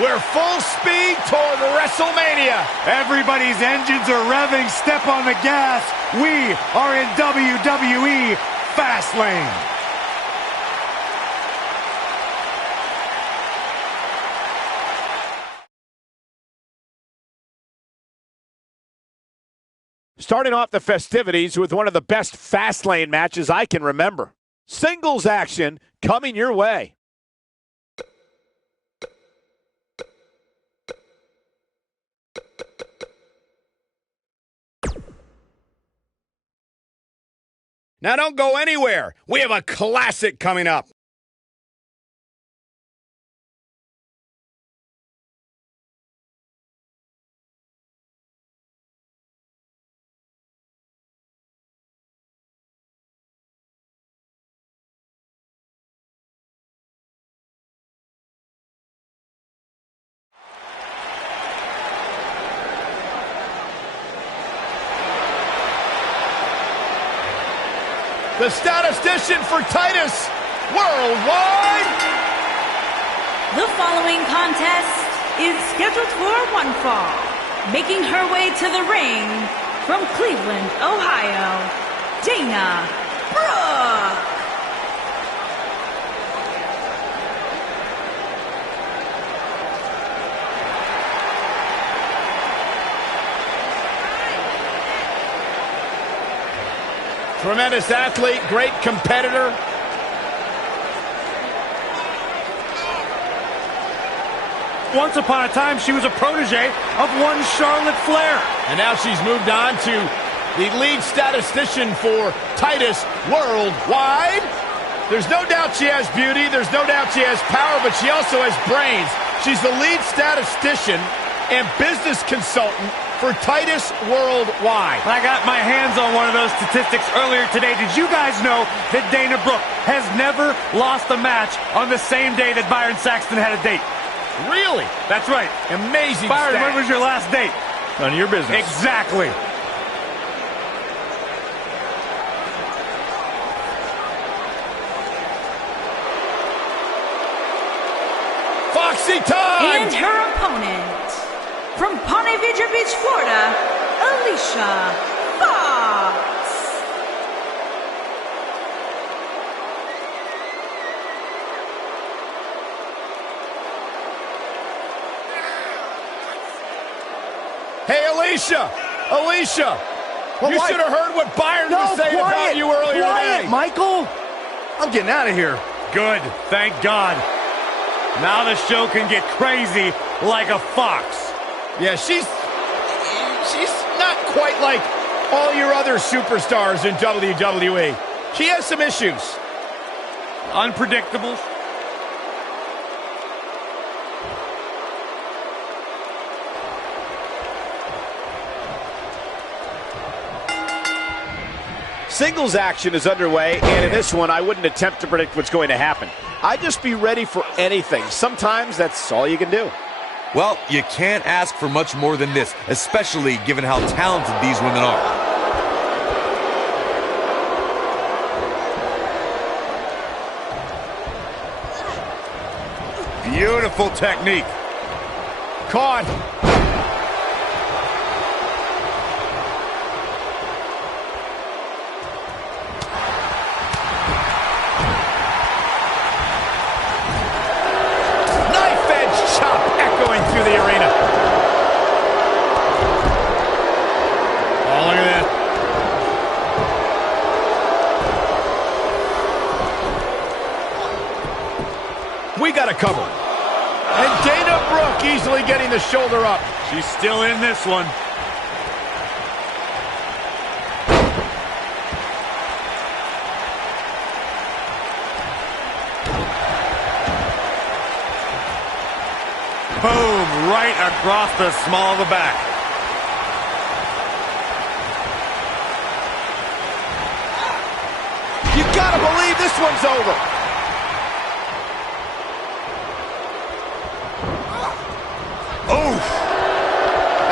We're full speed toward WrestleMania. Everybody's engines are revving. Step on the gas. We are in WWE FastLane. Starting off the festivities with one of the best FastLane matches I can remember. Singles action coming your way. Now don't go anywhere. We have a classic coming up. The statistician for Titus Worldwide. The following contest is scheduled for one fall. Making her way to the ring from Cleveland, Ohio, Dana Brooke. Tremendous athlete, great competitor. Once upon a time, she was a protege of one Charlotte Flair. And now she's moved on to the lead statistician for Titus Worldwide. There's no doubt she has beauty. There's no doubt she has power, but she also has brains. She's the lead statistician and business consultant for Titus Worldwide. I got my hands on one of those statistics earlier today. Did you guys know that Dana Brooke has never lost a match on the same day that Byron Saxton had a date? Really? That's right. Amazing Byron, stat. when was your last date? None of your business. Exactly. Foxy time! And her opponent, from Ponte Vedra Beach, Florida, Alicia Fox. Hey, Alicia! Alicia! Well, you should have heard what Byron was saying about you earlier today. Michael! I'm getting out of here. Good. Thank God. Now the show can get crazy like a fox. Yeah, she's not quite like all your other superstars in WWE. She has some issues. Unpredictable. Singles action is underway, and in this one, I wouldn't attempt to predict what's going to happen. I'd just be ready for anything. Sometimes that's all you can do. Well, you can't ask for much more than this, especially given how talented these women are. Beautiful technique. Caught. Through the arena. Oh, look at that. We got a cover. And Dana Brooke easily getting the shoulder up. She's still in this one. Boom, right across the small of the back. You gotta believe this one's over. Oh!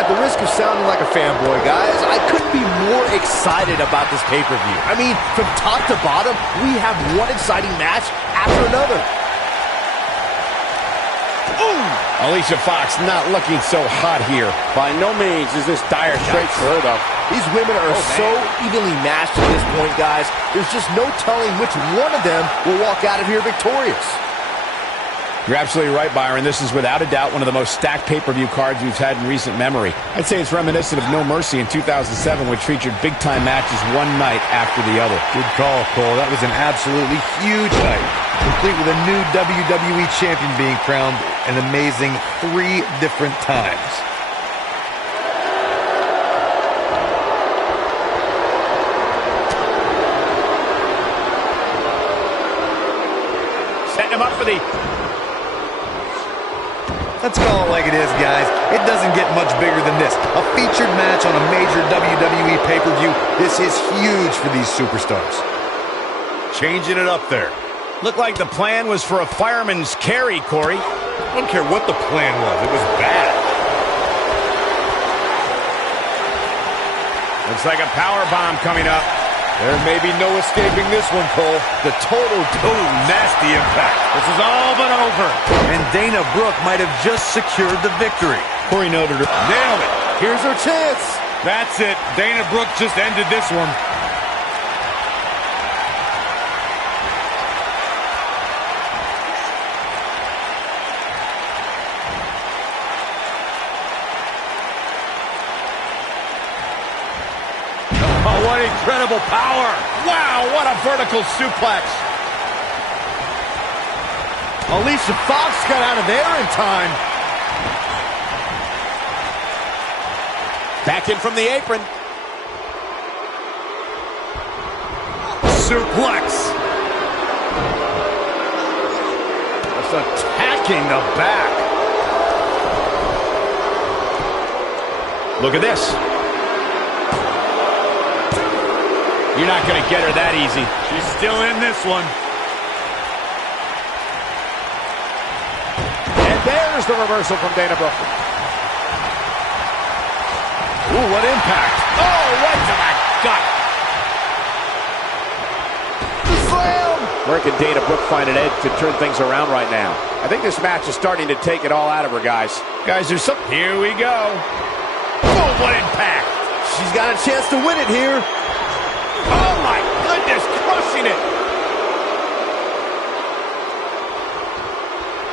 At the risk of sounding like a fanboy, guys, I couldn't be more excited about this pay-per-view. I mean, from top to bottom, we have one exciting match after another. Ooh! Alicia Fox not looking so hot here. By no means is this dire straits for her, though. These women are so evenly matched at this point, guys. There's just no telling which one of them will walk out of here victorious. You're absolutely right, Byron. This is without a doubt one of the most stacked pay-per-view cards we've had in recent memory. I'd say it's reminiscent of No Mercy in 2007, which featured big-time matches one night after the other. Good call, Cole. That was an absolutely huge night, complete with a new WWE champion being crowned an amazing 3 different times. Setting him up for the... Let's call it like it is, guys. It doesn't get much bigger than this. A featured match on a major WWE pay-per-view. This is huge for these superstars. Changing it up there. Looked like the plan was for a fireman's carry, Corey. I don't care what the plan was. It was bad. Looks like a power bomb coming up. There may be no escaping this one, Cole. The total nasty impact. This is all but over. And Dana Brooke might have just secured the victory. Corey noted her. Nailed it. Here's her chance. That's it. Dana Brooke just ended this one. Oh, what incredible power. Wow, what a vertical suplex. Alicia Fox got out of there in time. Back in from the apron. Suplex. Just attacking the back. Look at this. You're not going to get her that easy. She's still in this one. And there's the reversal from Dana Brooke. Ooh, what impact. Oh, right to the gut. Slam! Where can Dana Brooke find an edge to turn things around right now? I think this match is starting to take it all out of her, guys. Guys, there's some... Here we go. Oh, what impact. She's got a chance to win it here. Oh, my goodness, crushing it.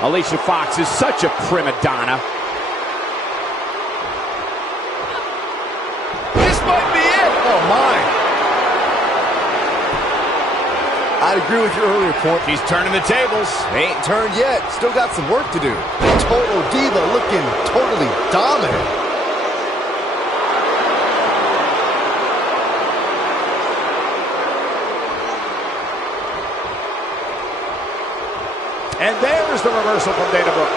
Alicia Fox is such a prima donna. This might be it. Oh, my. I'd agree with your earlier point. She's turning the tables. They ain't turned yet. Still got some work to do. The Total Diva looking totally dominant. And there's the reversal from Dana Brooke.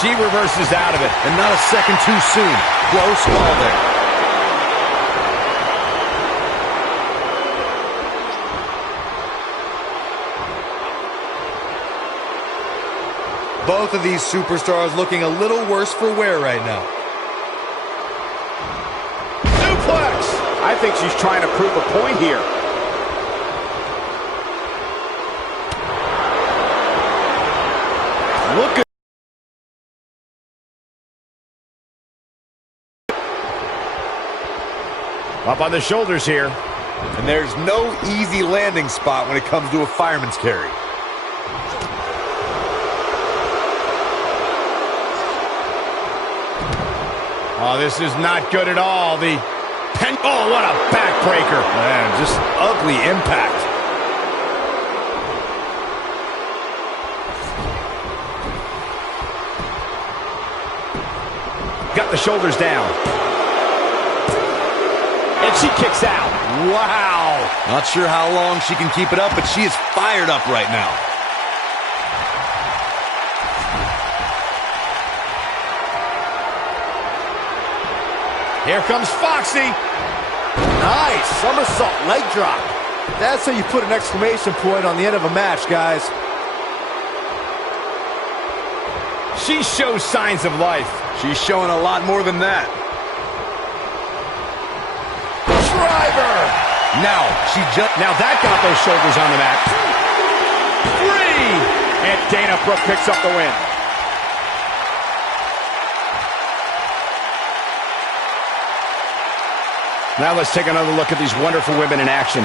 She reverses out of it. And not a second too soon. Close call there. Both of these superstars looking a little worse for wear right now. Suplex! I think she's trying to prove a point here. Look at... Up on the shoulders here. And there's no easy landing spot when it comes to a fireman's carry. Oh, this is not good at all. Oh, what a backbreaker. Man, just ugly impact. Got the shoulders down. And she kicks out. Wow. Not sure how long she can keep it up, but she is fired up right now. Here comes Foxy. Nice somersault leg drop. That's how you put an exclamation point on the end of a match, guys. She shows signs of life. She's showing a lot more than that. Driver. Now, Now that got those shoulders on the mat. 3. Dana Brooke picks up the win. Now let's take another look at these wonderful women in action.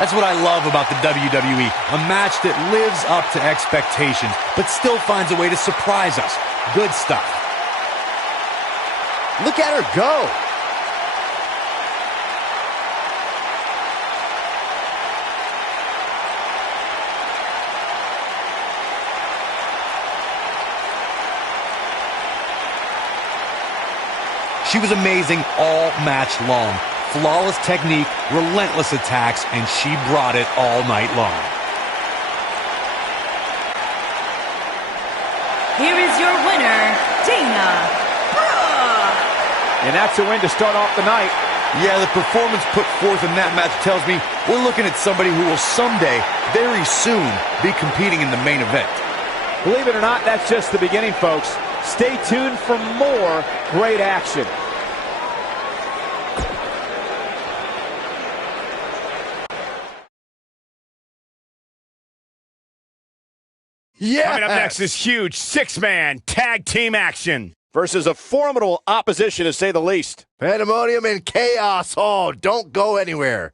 That's what I love about the WWE. A match that lives up to expectations, but still finds a way to surprise us. Good stuff. Look at her go. She was amazing all match long. Flawless technique, relentless attacks, and she brought it all night long. Here is your winner, Dana Brooke. And that's a win to start off the night. Yeah, the performance put forth in that match tells me we're looking at somebody who will someday, very soon, be competing in the main event. Believe it or not, that's just the beginning, folks. Stay tuned for more great action. Yeah. Coming up next is huge six-man tag team action versus a formidable opposition, to say the least. Pandemonium and chaos. Oh, don't go anywhere.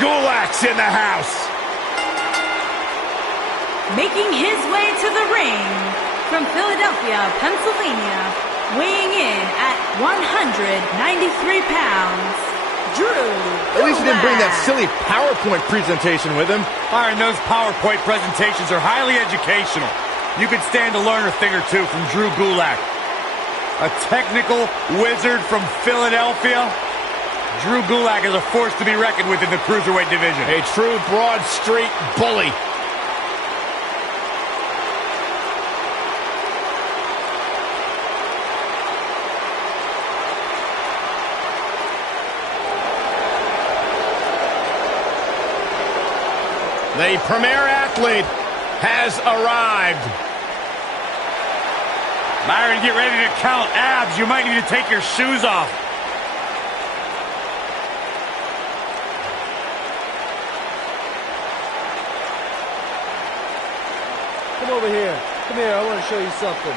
Gulak's in the house. Making his way to the ring from Philadelphia, Pennsylvania, weighing in at 193 pounds, Drew At least he didn't bring that silly PowerPoint presentation with him. Byron, those PowerPoint presentations are highly educational. You could stand to learn a thing or two from Drew Gulak. A technical wizard from Philadelphia. Drew Gulak is a force to be reckoned with in the Cruiserweight division. A true Broad Street bully. The premier athlete has arrived. Byron, get ready to count abs. You might need to take your shoes off. Come over here. Come here, I want to show you something.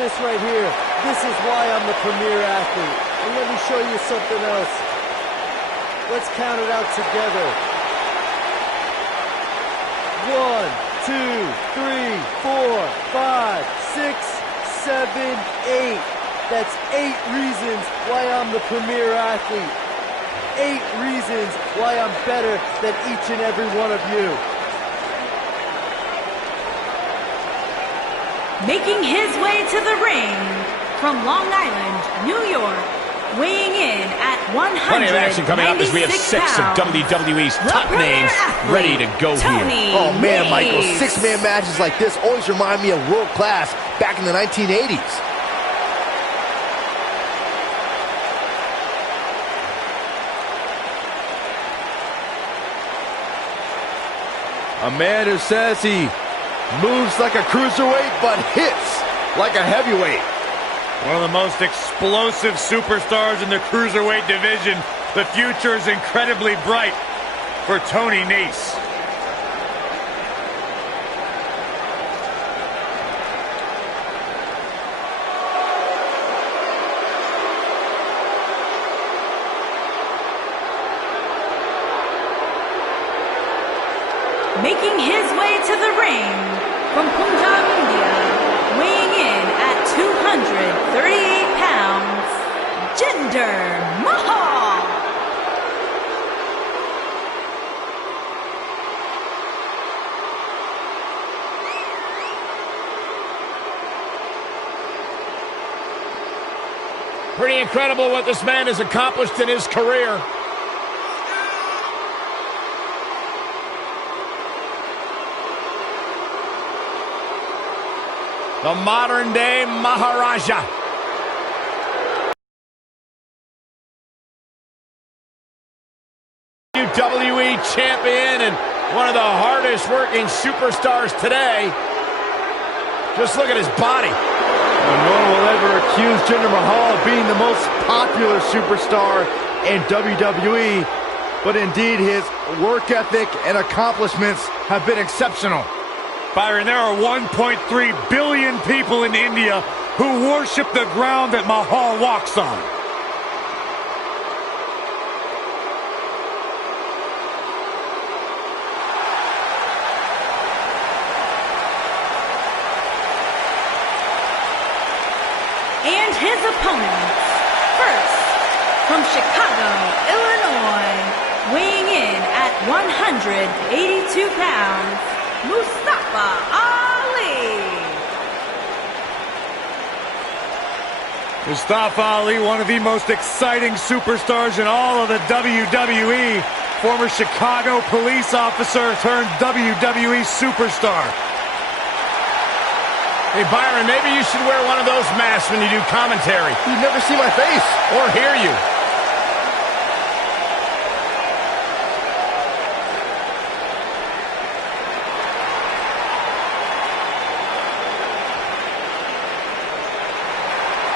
This right here, this is why I'm the premier athlete. And let me show you something else. Let's count it out together. 1, 2, 3, 4, 5, 6, 7, 8. That's 8 reasons why I'm the premier athlete. 8 reasons why I'm better than each and every one of you. Making his way to the ring from Long Island, New York, weighing in at 196 Plenty of action coming up as we have 6 of WWE's top names ready to go here. Oh man, Michael, 6-man matches like this always remind me of world class back in the 1980s. A man who says he moves like a cruiserweight, but hits like a heavyweight. One of the most explosive superstars in the cruiserweight division. The future is incredibly bright for Tony Nese. Making his way to the ring from Punjab, India, weighing in at 238 pounds, Jinder Mahal. Pretty incredible what this man has accomplished in his career. The modern-day Maharaja. WWE champion and one of the hardest-working superstars today. Just look at his body. No one will ever accuse Jinder Mahal of being the most popular superstar in WWE, but indeed his work ethic and accomplishments have been exceptional. Byron, there are 1.3 billion people in India who worship the ground that Mahal walks on. And his opponents, first, from Chicago, Illinois, weighing in at 182 pounds, Mustafa Ali. Mustafa Ali, one of the most exciting superstars in all of the WWE. Former Chicago police officer turned WWE superstar. Hey, Byron, maybe you should wear one of those masks when you do commentary. You'd never see my face. Or hear you.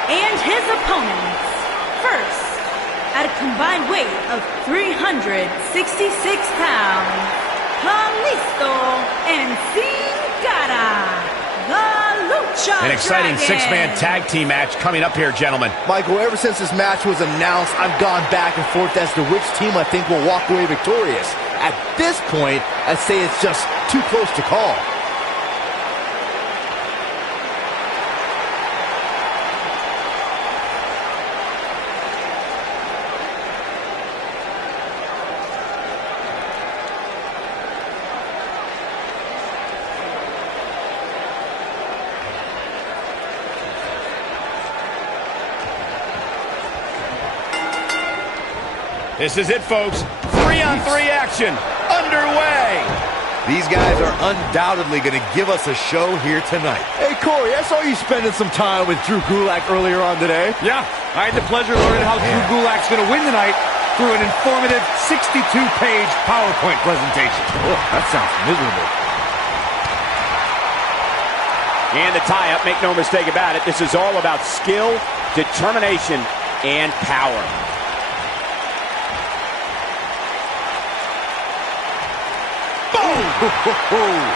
And his opponents, first, at a combined weight of 366 pounds, Kalisto and Cingara, the Lucha An exciting Dragon. 6-man tag team match coming up here, gentlemen. Michael, ever since this match was announced, I've gone back and forth as to which team I think will walk away victorious. At this point, I'd say it's just too close to call. This is it, folks. 3-on-3 action underway. These guys are undoubtedly going to give us a show here tonight. Hey, Corey, I saw you spending some time with Drew Gulak earlier on today. Yeah, I had the pleasure of learning how Drew Gulak's going to win tonight. through an informative 62-page PowerPoint presentation. Oh, that sounds miserable. And the tie-up, make no mistake about it, this is all about skill, determination, and power. Boom!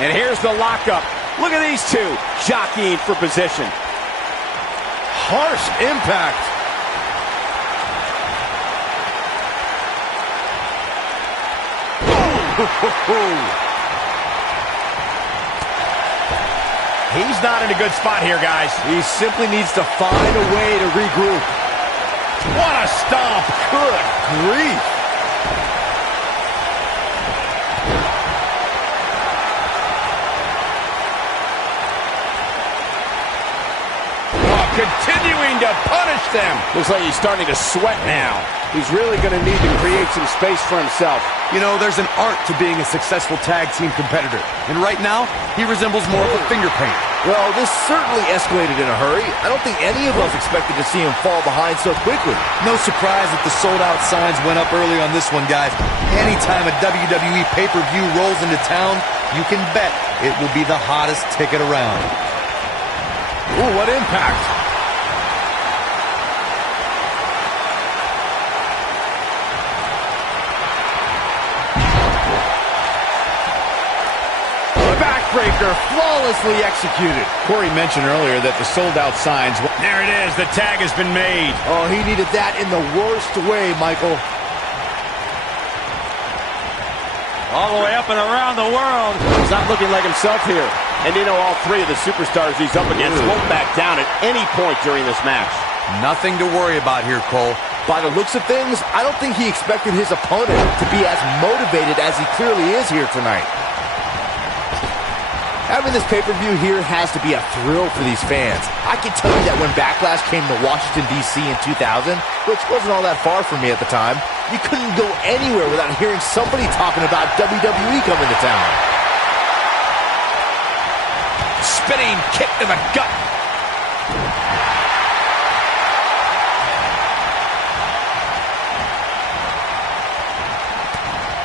And here's the lockup. Look at these two jockeying for position. Harsh impact. He's not in a good spot here, guys. He simply needs to find a way to regroup. What a stomp. Good grief. Continuing to punish them. Looks like he's starting to sweat now. He's really going to need to create some space for himself. You know, there's an art to being a successful tag team competitor. And right now, he resembles more of a finger paint. Well, this certainly escalated in a hurry. I don't think any of us expected to see him fall behind so quickly. No surprise that the sold-out signs went up early on this one, guys. Anytime a WWE pay-per-view rolls into town, you can bet it will be the hottest ticket around. Ooh, what impact. Backbreaker flawlessly executed. Corey mentioned earlier that the sold-out signs... There it is. The tag has been made. Oh, he needed that in the worst way, Michael. All the way up and around the world. He's not looking like himself here. And you know, all three of the superstars he's up against won't back down at any point during this match. Nothing to worry about here, Cole. By the looks of things, I don't think he expected his opponent to be as motivated as he clearly is here tonight. Having this pay-per-view here has to be a thrill for these fans. I can tell you that when Backlash came to Washington, D.C. in 2000, which wasn't all that far from me at the time, you couldn't go anywhere without hearing somebody talking about WWE coming to town. Spinning kick to the gut.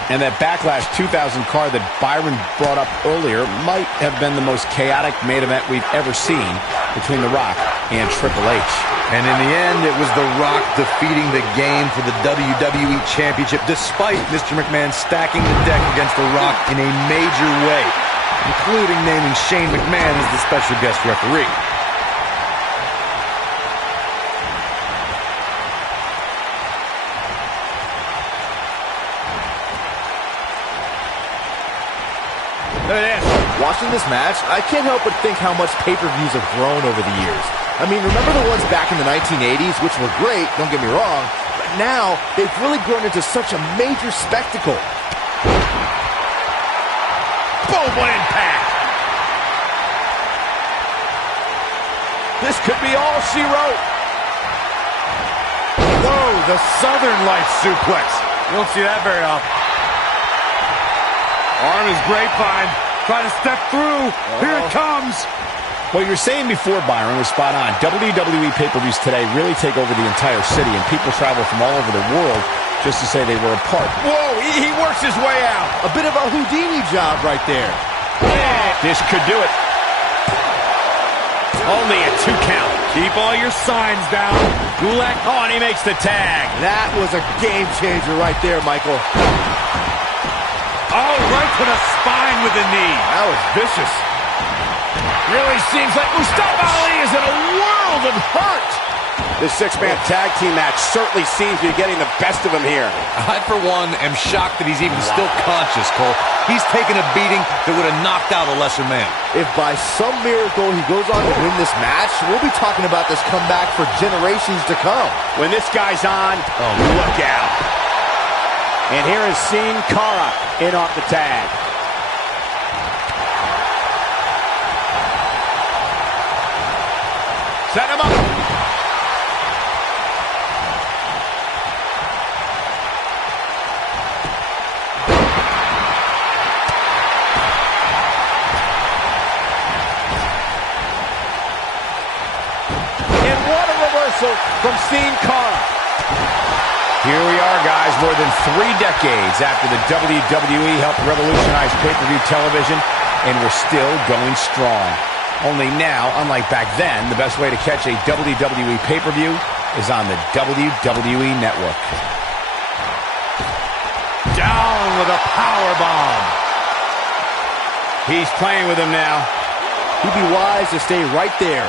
And that Backlash 2000 card that Byron brought up earlier might have been the most chaotic main event we've ever seen between The Rock and Triple H. And in the end, it was The Rock defeating the game for the WWE Championship, despite Mr. McMahon stacking the deck against The Rock in a major way, including naming Shane McMahon as the special guest referee. Look at this. Watching this match, I can't help but think how much pay-per-views have grown over the years. I mean, remember the ones back in the 1980s, which were great, don't get me wrong, but now they've really grown into such a major spectacle. Boom, what impact. This could be all she wrote. Whoa, the Southern Lights suplex. You don't see that very often. Arm is grapevine. Trying to step through. Here it comes. What you were saying before, Byron, was spot on. WWE pay-per-views today really take over the entire city, and people travel from all over the world just to say they were a part. Whoa, he works his way out. A bit of a Houdini job right there. Yeah, this could do it. Only a 2 count. Keep all your signs down. Gulak. Oh, and he makes the tag. That was a game changer right there, Michael. Oh, right to the spine with the knee. That was vicious. Really seems like Mustafa Ali is in a world of hurt. This 6-man tag team match certainly seems to be getting the best of him here. I, for one, am shocked that he's even still conscious, Cole. He's taken a beating that would have knocked out a lesser man. If by some miracle he goes on to win this match, we'll be talking about this comeback for generations to come. When this guy's on, look out. And here is Sin Cara in off the tag. Set him up. reversal from Sin Cara. Here we are, guys, more than 3 decades after the WWE helped revolutionize pay-per-view television, and we're still going strong. Only now, unlike back then, the best way to catch a WWE pay-per-view is on the WWE Network. Down with a powerbomb. He's playing with him now. He'd be wise to stay right there.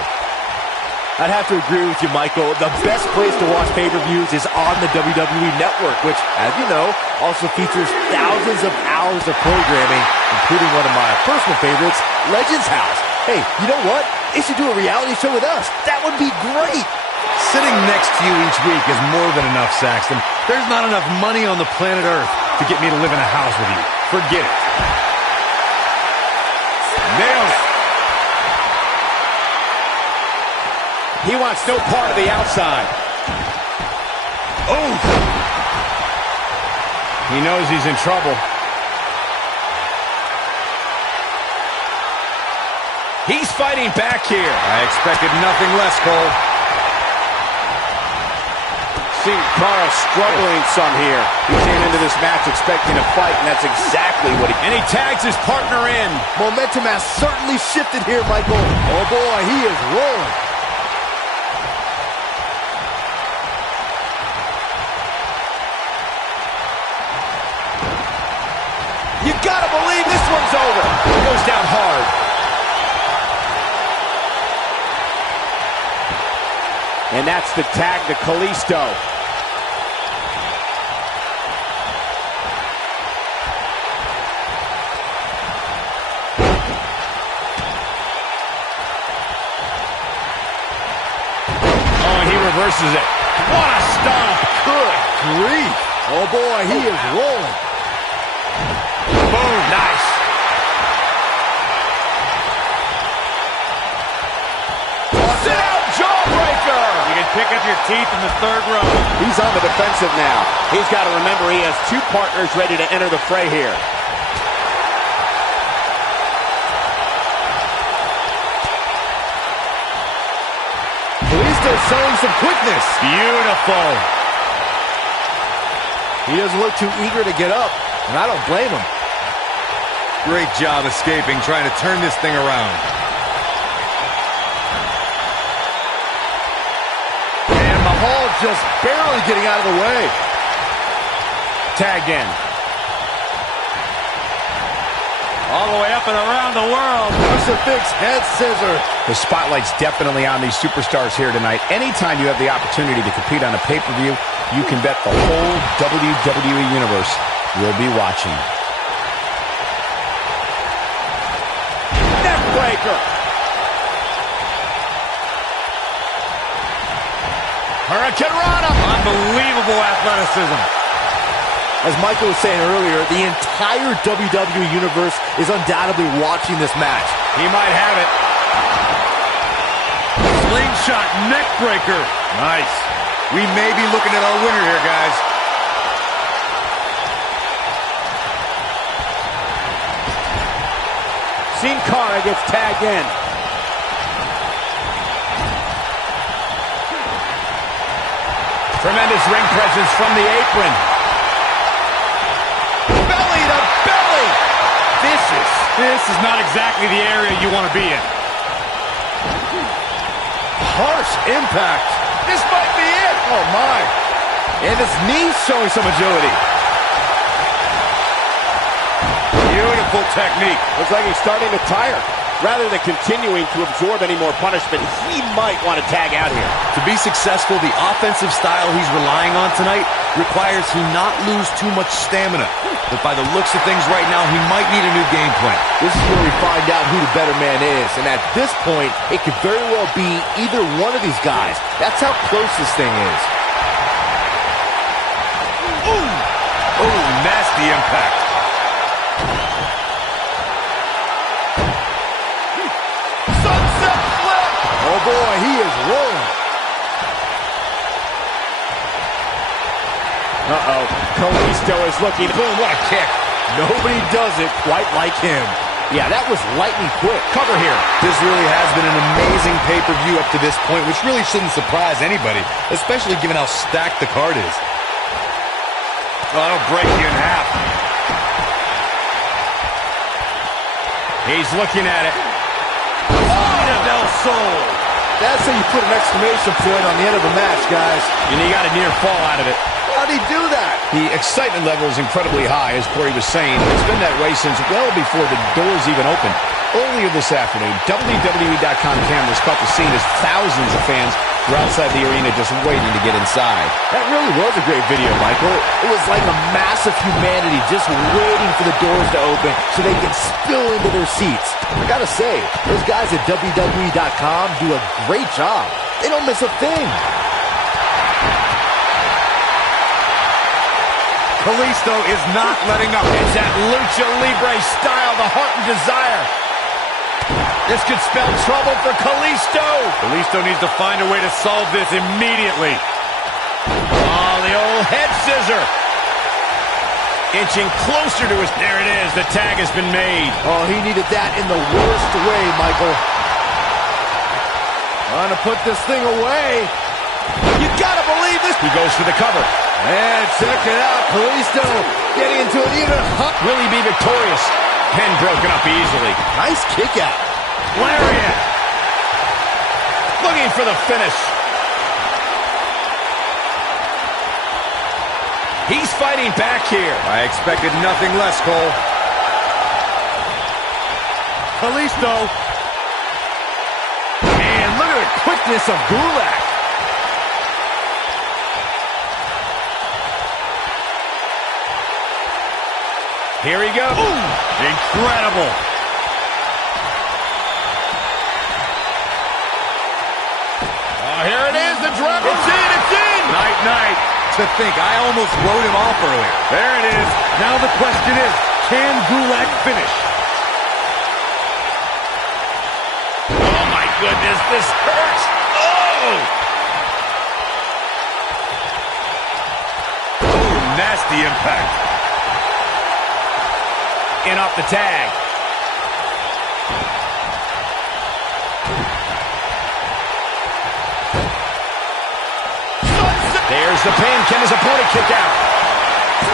I'd have to agree with you, Michael. The best place to watch pay-per-views is on the WWE Network, which, as you know, also features thousands of hours of programming, including one of my personal favorites, Legends House. Hey, you know what? They should do a reality show with us. That would be great. Sitting next to you each week is more than enough, Saxton. There's not enough money on the planet Earth to get me to live in a house with you. Forget it. Nails it. He wants no part of the outside. Oh! He knows he's in trouble. He's fighting back here. I expected nothing less, Cole. Sin Cara struggling some here. He came into this match expecting a fight, and that's exactly what he... And he tags his partner in. Momentum has certainly shifted here, Michael. Oh, boy, he is rolling. You gotta believe this one's over. He goes down hard. And that's the tag to Kalisto. Oh, and he reverses it. What a stomp. Good grief. Oh, boy, he is rolling. Boom. Nice. Sit-out jawbreaker. You can pick up your teeth in the 3rd row. He's on the defensive now. He's got to remember he has 2 partners ready to enter the fray here. Kalisto's showing some quickness. Beautiful. He doesn't look too eager to get up, and I don't blame him. Great job escaping, trying to turn this thing around. And Mahal just barely getting out of the way. Tagged in. All the way up and around the world. Crucifix head scissor. The spotlight's definitely on these superstars here tonight. Anytime you have the opportunity to compete on a pay-per-view, you can bet the whole WWE Universe will be watching. Neckbreaker. Hurricane Rana. Unbelievable athleticism. As Michael was saying earlier, the entire WWE Universe is undoubtedly watching this match. He might have it. Slingshot neckbreaker. Nice. We may be looking at our winner here, guys. Sin Cara gets tagged in. Tremendous ring presence from the apron. Belly to belly. Vicious. This is not exactly the area you want to be in. Harsh impact. This might be it. Oh, my. And his knees showing some agility. Beautiful technique. Looks like he's starting to tire. Rather than continuing to absorb any more punishment, he might want to tag out here. To be successful, the offensive style he's relying on tonight requires he not lose too much stamina. But by the looks of things right now, he might need a new game plan. This is where we find out who the better man is. And at this point, it could very well be either one of these guys. That's how close this thing is. Ooh! Oh, nasty impact. Sunset flip. Oh, boy, he is rolling. Uh-oh. Kalisto is looking. Boom, what a kick. Nobody does it quite like him. Yeah, that was lightning quick. Cover here. This really has been an amazing pay-per-view up to this point, which really shouldn't surprise anybody, especially given how stacked the card is. Oh, that'll break you in half. He's looking at it. Del Sol. That's how you put an exclamation point on the end of a match, guys. And he got a near fall out of it. How'd he do that? The excitement level is incredibly high, as Corey was saying. It's been that way since well before the doors even opened. Earlier this afternoon, WWE.com cameras caught the scene as thousands of fans were outside the arena just waiting to get inside. That really was a great video, Michael. It was like a mass of humanity just waiting for the doors to open so they can spill into their seats. I gotta say, those guys at WWE.com do a great job. They don't miss a thing. Kalisto is not letting up. It's that Lucha Libre style, the heart and desire. This could spell trouble for Kalisto. Kalisto needs to find a way to solve this immediately. Oh, the old head scissor. Inching closer to his... There it is. The tag has been made. Oh, he needed that in the worst way, Michael. Trying to put this thing away. You gotta believe this. He goes for the cover. And check it out. Kalisto getting into an even hot. Will he be victorious? Pin broken up easily. Nice kick out. Lariat. Looking for the finish. He's fighting back here. I expected nothing less, Cole. Kalisto. And look at the quickness of Gulak. Here he goes. Ooh, incredible. Oh, here it is. The drop. It's in. It's in. Night, night. To think, I almost wrote him off earlier. There it is. Now the question is, can Gulak finish? Oh, my goodness. This hurts. Oh! Ooh, nasty impact. In off the tag. There's the pin. Can his opponent kick out?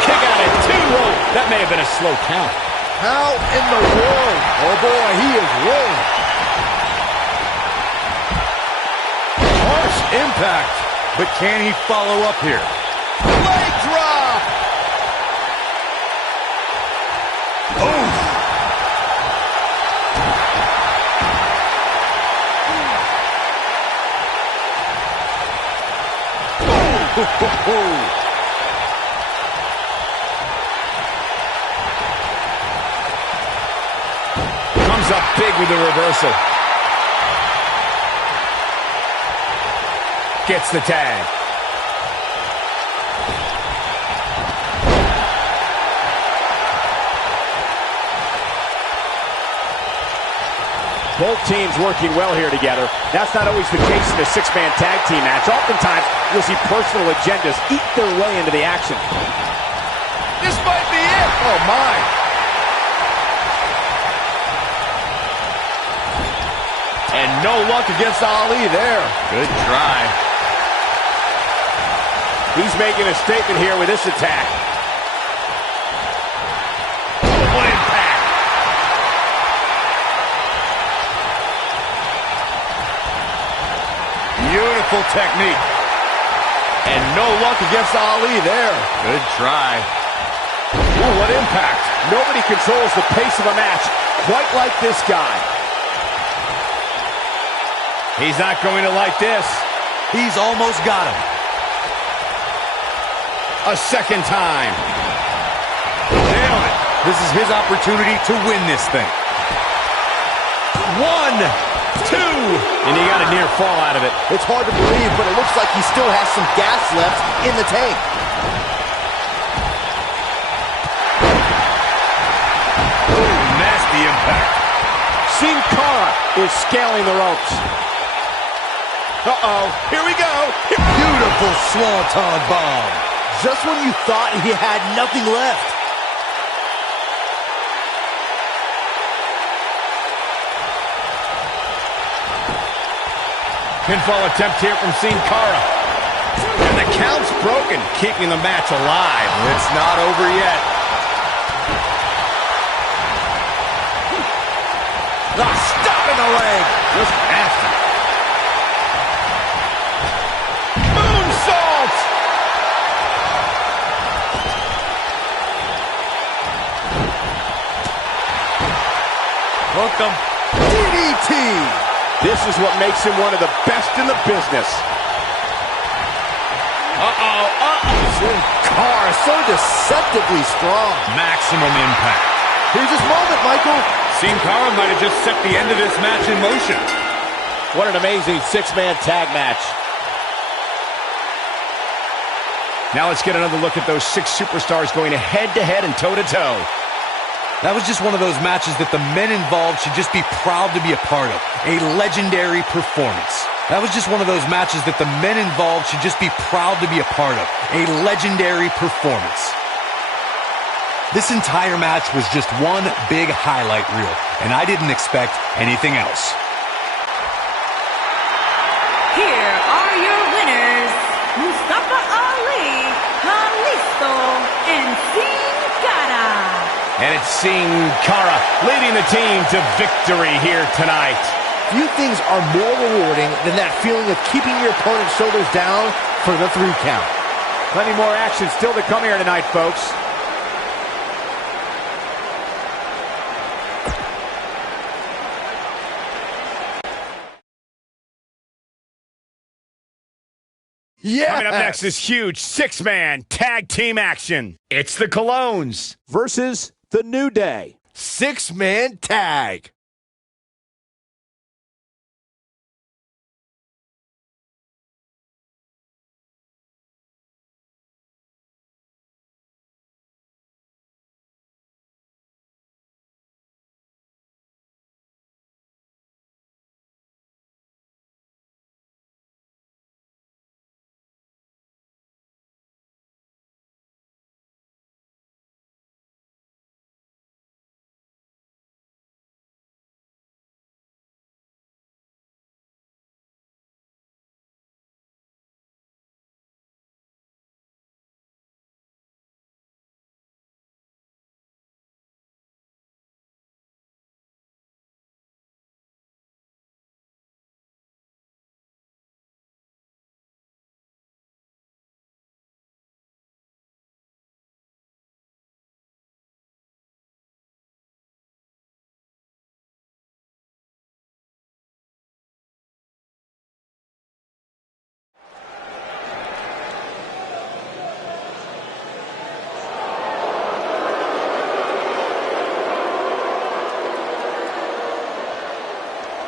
Kick out at 2. Whoa, that may have been a slow count. How in the world? Oh boy, he is rolling. Harsh impact. But can he follow up here? Leg drop. Oh! Comes up big with the reversal. Gets the tag. Both teams working well here together. That's not always the case in a six-man tag team match. Oftentimes, you'll see personal agendas eat their way into the action. This might be it. Oh my. And no luck against Ali there. Good try. He's making a statement here with this attack. What impact! Beautiful technique. And no luck against Ali there. Good try. Ooh, what impact. Nobody controls the pace of a match quite like this guy. He's not going to like this. He's almost got him. A second time. Nailed it. This is his opportunity to win this thing. 1, 2. And he got a near fall out of it. It's hard to believe, but it looks like he still has some gas left in the tank. Ooh, nasty impact. Sin Cara is scaling the ropes. Uh-oh. Here we go. Beautiful swanton bomb. Just when you thought he had nothing left. Pinfall attempt here from Sin Cara. And the count's broken, keeping the match alive. It's not over yet. The stop in the leg. Just nasty. Moonsault. Hooked him. DDT. This is what makes him one of the best in the business. Sin Cara, so deceptively strong. Maximum impact. Here's his moment, Michael. Sin Cara might have just set the end of this match in motion. What an amazing six-man tag match. Now let's get another look at those six superstars going head-to-head and toe-to-toe. That was just one of those matches that the men involved should just be proud to be a part of. A legendary performance. That was just one of those matches that the men involved should just be proud to be a part of. A legendary performance. This entire match was just one big highlight reel, and I didn't expect anything else. Here are your winners, Mustafa Ali, Kalisto, and Sin Cara. And it's Sin Cara leading the team to victory here tonight. Few things are more rewarding than that feeling of keeping your opponent's shoulders down for the 3 count. Plenty more action still to come here tonight, folks. Yeah. Coming up next is huge six-man tag team action. It's the Colognes versus the New Day. 6-man tag.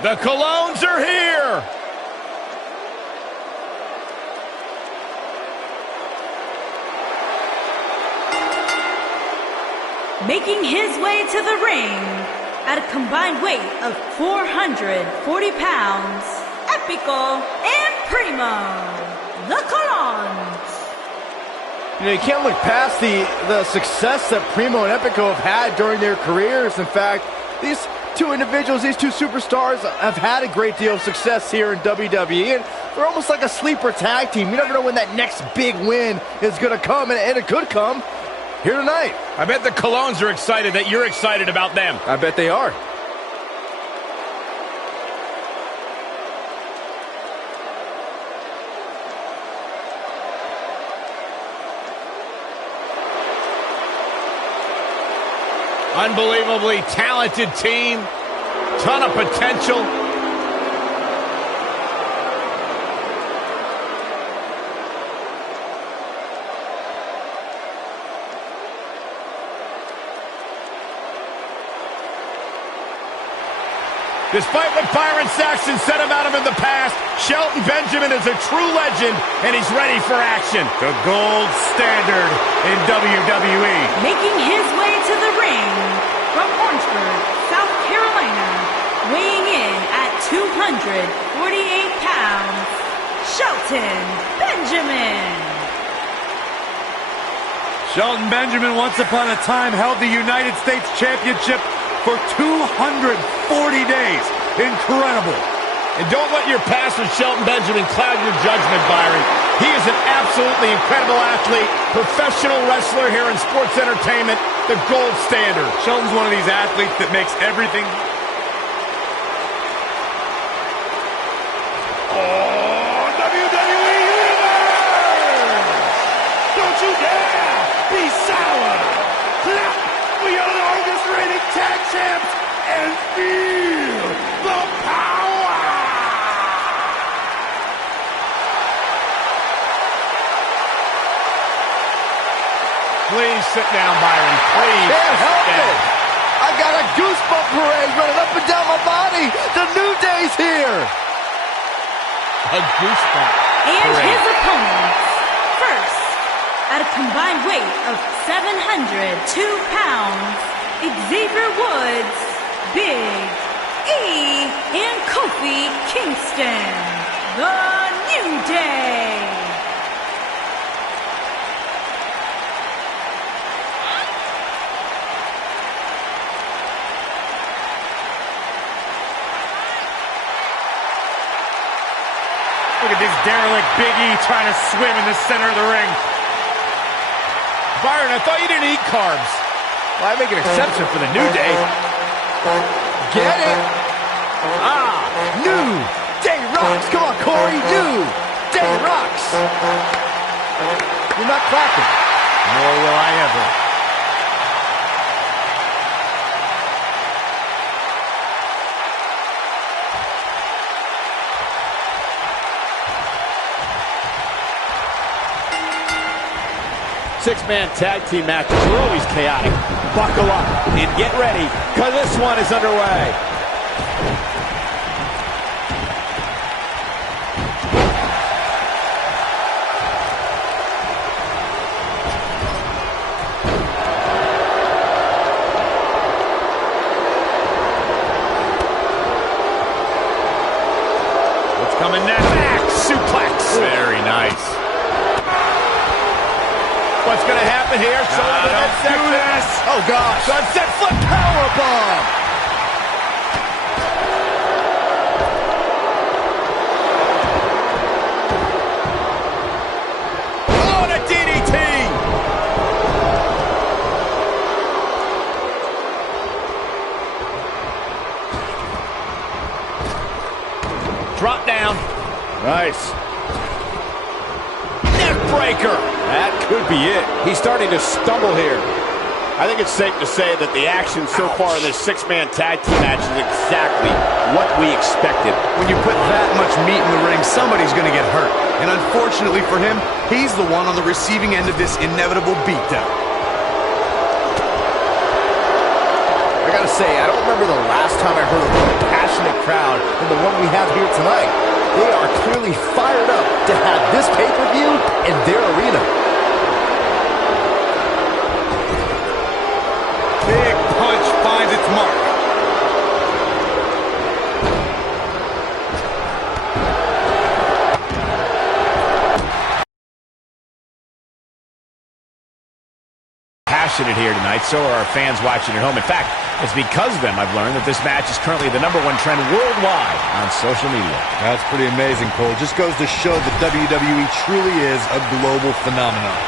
The Colognes are here! Making his way to the ring at a combined weight of 440 pounds, Epico and Primo, the Colognes. You know, you can't look past the success that Primo and Epico have had during their careers. In fact, these two individuals, these two superstars have had a great deal of success here in WWE, and they're almost like a sleeper tag team. You never know when that next big win is going to come, and it could come here tonight. I bet the Colognes are excited that you're excited about them. I bet they are. Unbelievably talented team, ton of potential. Despite what Byron Saxton said about him in the past, Shelton Benjamin is a true legend, and he's ready for action. The gold standard in WWE. Making his way to the ring from Orangeburg, South Carolina, weighing in at 248 pounds, Shelton Benjamin. Shelton Benjamin once upon a time held the United States Championship for 240 days. Incredible. And don't let your past with Shelton Benjamin cloud your judgment, Byron. He is an absolutely incredible athlete, professional wrestler here in sports entertainment, the gold standard. Shelton's one of these athletes that makes everything... Oh, WWE Universe! Don't you dare be sour! Clap for your longest-reigning tag champs and feel the power! Please sit down, Byron. Please. Can't help it. I got a goosebump parade running up and down my body. The New Day's here. A goosebump And parade. his opponents. First, at a combined weight of 702 pounds, Xavier Woods, Big E, and Kofi Kingston, the New Day. Look at this derelict Big E trying to swim in the center of the ring. Byron, I thought you didn't eat carbs. Well, I make an exception for the New Day. Get it? New Day rocks. Come on, Corey. New Day rocks. You're not clapping. Nor will I ever. Six-man tag team matches are always chaotic. Buckle up and get ready, because this one is underway. What's coming next? Back suplex. Very nice. What's going to happen here? Let's do this. Oh, gosh. Sunset flip powerbomb. Oh, and a DDT. Drop down. Nice. Neck breaker. That could be it. He's starting to stumble here. I think it's safe to say that the action so far in this six-man tag team match is exactly what we expected. When you put that much meat in the ring, somebody's going to get hurt. And unfortunately for him, he's the one on the receiving end of this inevitable beatdown. I gotta say, I don't remember the last time I heard a more passionate crowd than the one we have here tonight. They are clearly fired up to have this pay-per-view in their arena. Big punch finds its mark. Passionate here tonight, so are our fans watching at home. In fact, it's because of them I've learned that this match is currently the #1 trend worldwide on social media. That's pretty amazing, Cole. Just goes to show that WWE truly is a global phenomenon.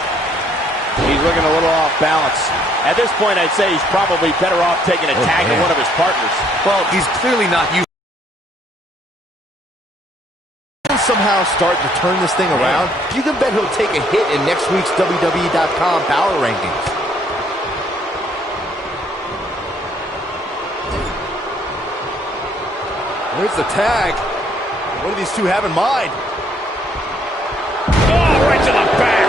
He's looking a little off balance. At this point, I'd say he's probably better off taking a tag to one of his partners. Well, he's clearly not used. Somehow start to turn this thing around, you can bet he'll take a hit in next week's WWE.com Power Rankings. There's the tag. What do these two have in mind? Oh, right to the back.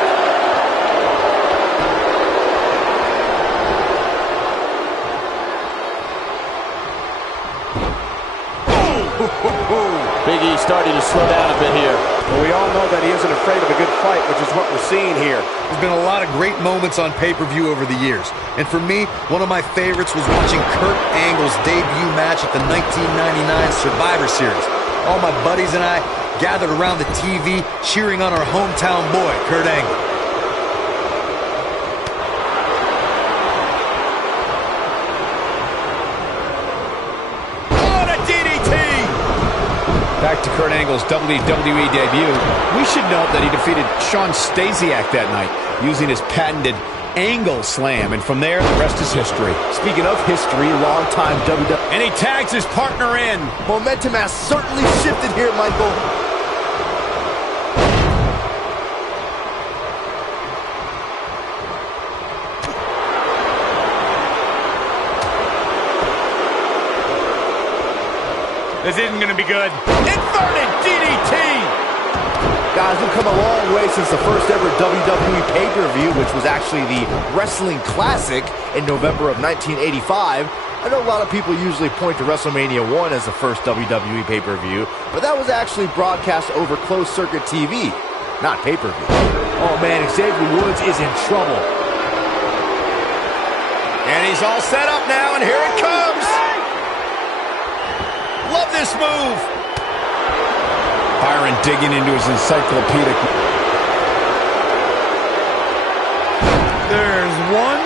Big E starting to slow down a bit here. Well, we all know that he isn't afraid of a good fight, which is what we're seeing here. There's been a lot of great moments on pay-per-view over the years. And for me, one of my favorites was watching Kurt Angle's debut match at the 1999 Survivor Series. All my buddies and I gathered around the TV cheering on our hometown boy, Kurt Angle. Back to Kurt Angle's WWE debut, we should note that he defeated Shawn Stasiak that night using his patented Angle Slam, and from there, the rest is history. Speaking of history, long-time WWE. And he tags his partner in. Momentum has certainly shifted here, Michael. This isn't going to be good. Inverted DDT. Guys, we've come a long way since the first ever WWE pay-per-view, which was actually the Wrestling Classic in November of 1985. I know a lot of people usually point to WrestleMania 1 as the first WWE pay-per-view, but that was actually broadcast over closed-circuit TV, not pay-per-view. Oh man, Xavier Woods is in trouble. And he's all set up now, and here it comes. Love this move. Byron digging into his encyclopedic. There's one.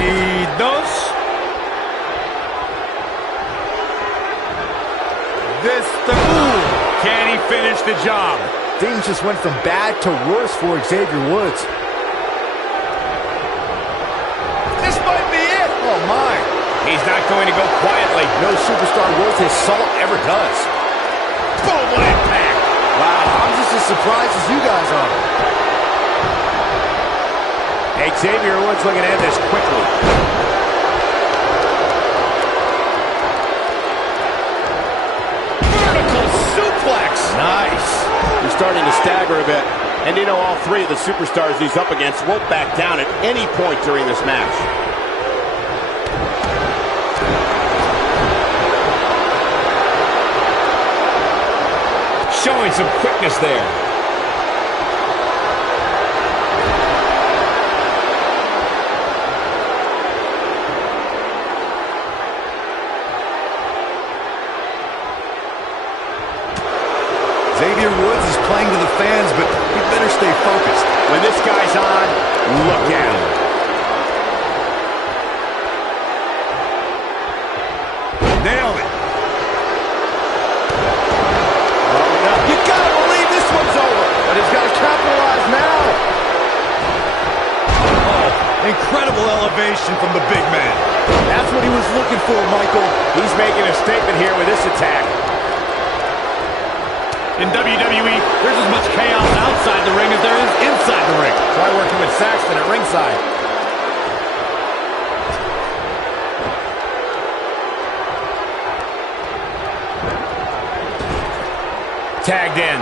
Y dos. This the move. Can he finish the job? Things just went from bad to worse for Xavier Woods. This might be it. Oh my. He's not going to go quietly. No superstar worth his salt ever does. Boom, what impact. Wow, I'm just as surprised as you guys are. Hey, Xavier Woods looking to end this quickly. Vertical suplex. Nice. He's starting to stagger a bit. And you know, all three of the superstars he's up against won't back down at any point during this match. Showing some quickness there. Xavier Woods is playing to the fans, but he better stay focused. When this guy's on, look at him. Nailed it. You gotta believe this one's over. But he's got to capitalize now. Oh, incredible elevation from the big man. That's what he was looking for, Michael. He's making a statement here with this attack. In WWE, there's as much chaos outside the ring as there is inside the ring. Try working with Saxton at ringside. Tagged in.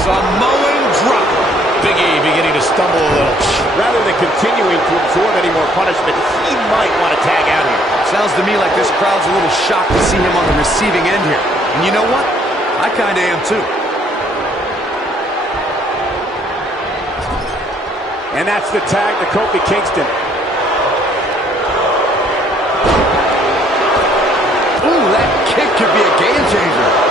Samoan drop. Big E beginning to stumble a little. Rather than continuing to absorb any more punishment, he might want to tag out here. Sounds to me like this crowd's a little shocked to see him on the receiving end here. And you know what? I kind of am too. And that's the tag to Kofi Kingston. Ooh, that kick could be a game changer.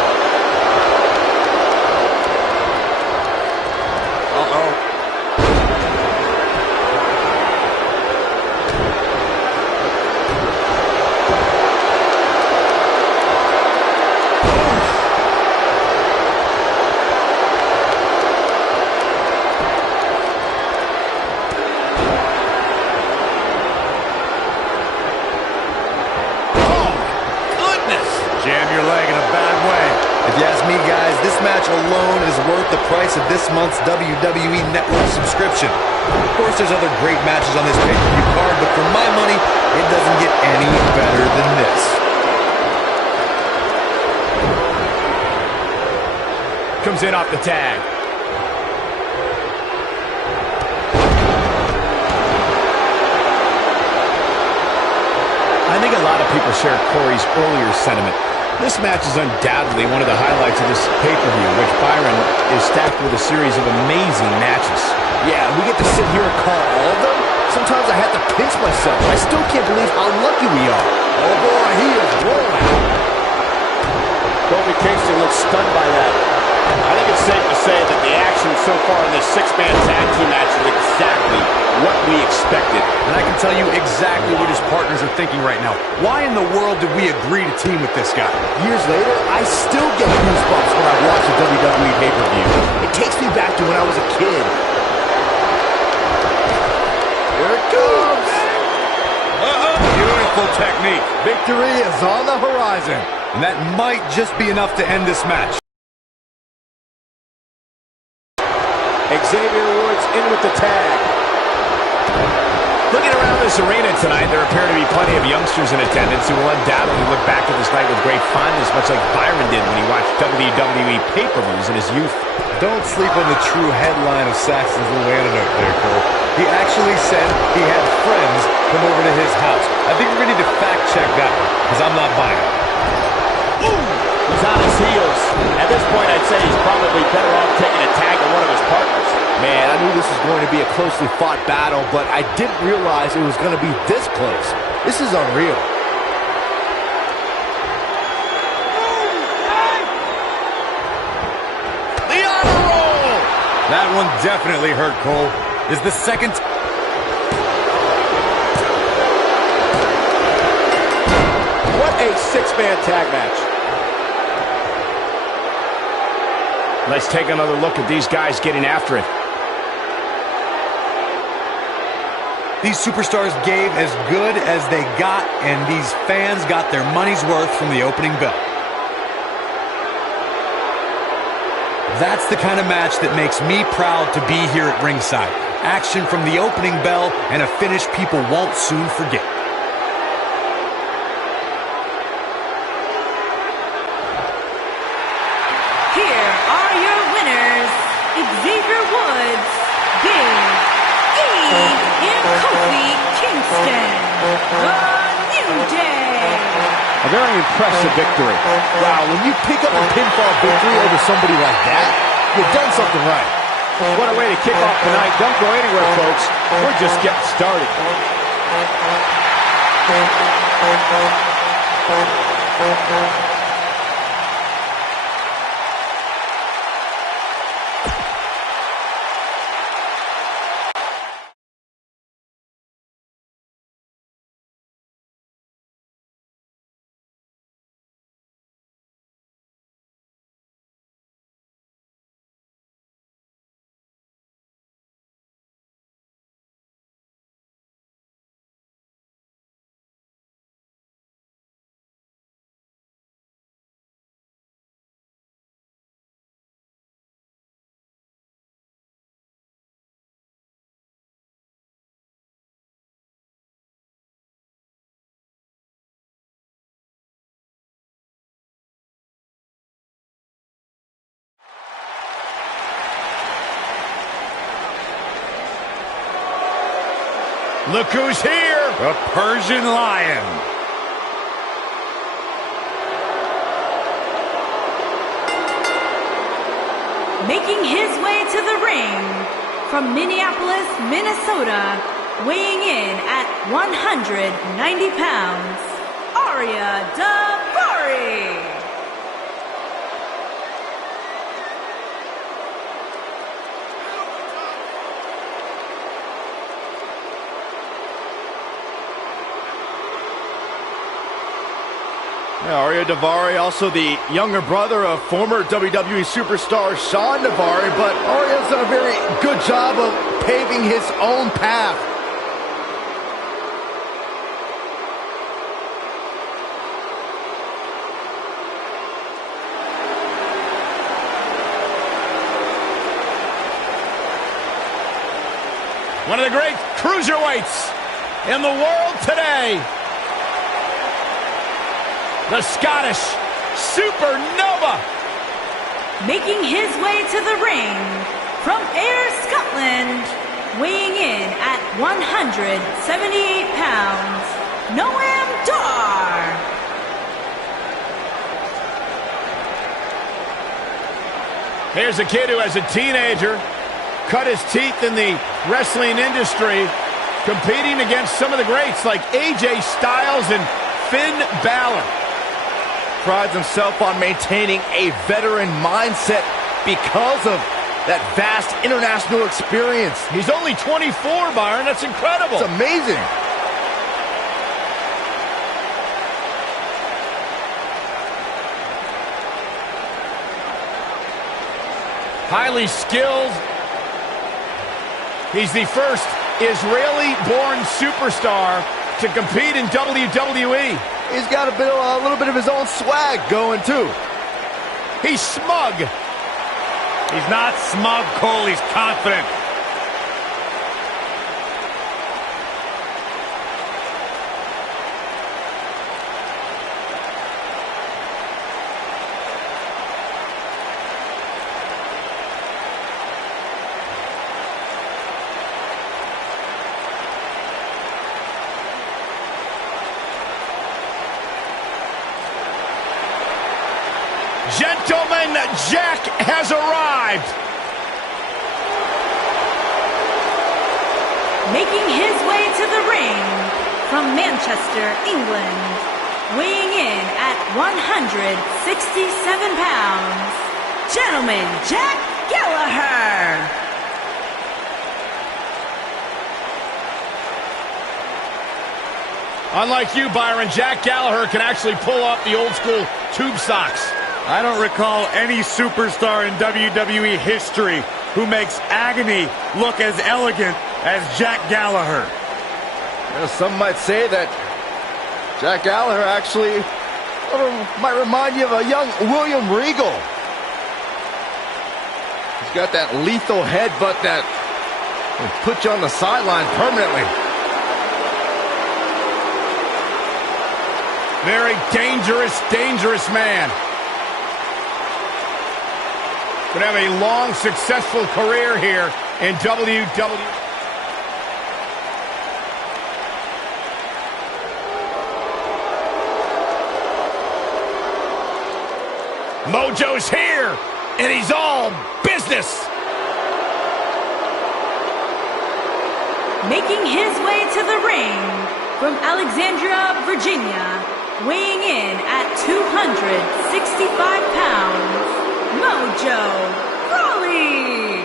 If you ask me, guys, this match alone is worth the price of this month's WWE Network subscription. Of course, there's other great matches on this pay-per-view card, but for my money, it doesn't get any better than this. Comes in off the tag. I think a lot of people share Corey's earlier sentiment. This match is undoubtedly one of the highlights of this pay-per-view, which Byron is stacked with a series of amazing matches. Yeah, we get to sit here and call all of them. Sometimes I have to pinch myself. I still can't believe how lucky we are. Oh boy, he is rolling. Kofi Kingston looks stunned by that. I think it's safe to say that the action so far in this six-man tag team match is exactly what we expected. And I can tell you exactly what his partners are thinking right now. Why in the world did we agree to team with this guy? Years later, I still get goosebumps when I watch a WWE pay-per-view. It takes me back to when I was a kid. Here it comes! Beautiful technique. Victory is on the horizon. And that might just be enough to end this match. Xavier Woods in with the tag. Looking around this arena tonight, there appear to be plenty of youngsters in attendance who will undoubtedly look back at this night with great fondness, much like Byron did when he watched WWE pay-per-views in his youth. Don't sleep on the true headline of Saxton's little anecdote there, Cole. He actually said he had friends come over to his house. I think we're going to need to fact-check that one, because I'm not buying it. He's on his heels. At this point, I'd say he's probably better off taking a tag than one of his partners. Man, I knew this was going to be a closely fought battle, but I didn't realize it was going to be this close. This is unreal. The honor roll! That one definitely hurt, Cole. Is the second... What a six-man tag match. Let's take another look at these guys getting after it. These superstars gave as good as they got, and these fans got their money's worth from the opening bell. That's the kind of match that makes me proud to be here at ringside. Action from the opening bell and a finish people won't soon forget. Here are your winners, Xavier Woods, Big E, and Kofi Kingston, The New Day. A very impressive victory. Wow, when you pick up a pinfall victory over somebody like that, you've done something right. What a way to kick off tonight. Don't go anywhere, folks. We're just getting started. Look who's here. The Persian Lion. Making his way to the ring from Minneapolis, Minnesota, weighing in at 190 pounds, Arya Daivari. Arya Daivari, also the younger brother of former WWE superstar Shawn Daivari, but Arya's done a very good job of paving his own path. One of the great cruiserweights in the world today. The Scottish Supernova. Making his way to the ring from Ayr, Scotland, weighing in at 178 pounds, Noam Dar. Here's a kid who, as a teenager, cut his teeth in the wrestling industry, competing against some of the greats like AJ Styles and Finn Balor. Prides himself on maintaining a veteran mindset because of that vast international experience. He's only 24, Byron. That's incredible. It's amazing. Highly skilled. He's the first Israeli-born superstar to compete in WWE. He's got a little bit of his own swag going, too. He's smug. He's not smug, Cole. He's confident. Gentlemen, Jack has arrived. Making his way to the ring from Manchester, England, weighing in at 167 pounds, gentleman Jack Gallagher. Unlike you, Byron, Jack Gallagher can actually pull up the old school tube socks. I don't recall any superstar in WWE history who makes agony look as elegant as Jack Gallagher. Some might say that Jack Gallagher actually might remind you of a young William Regal. He's got that lethal headbutt that will put you on the sideline permanently. Very dangerous, dangerous man. Could have a long, successful career here in WWE. Mojo's here, and he's all business. Making his way to the ring from Alexandria, Virginia, weighing in at 265 pounds, Mojo Rawley.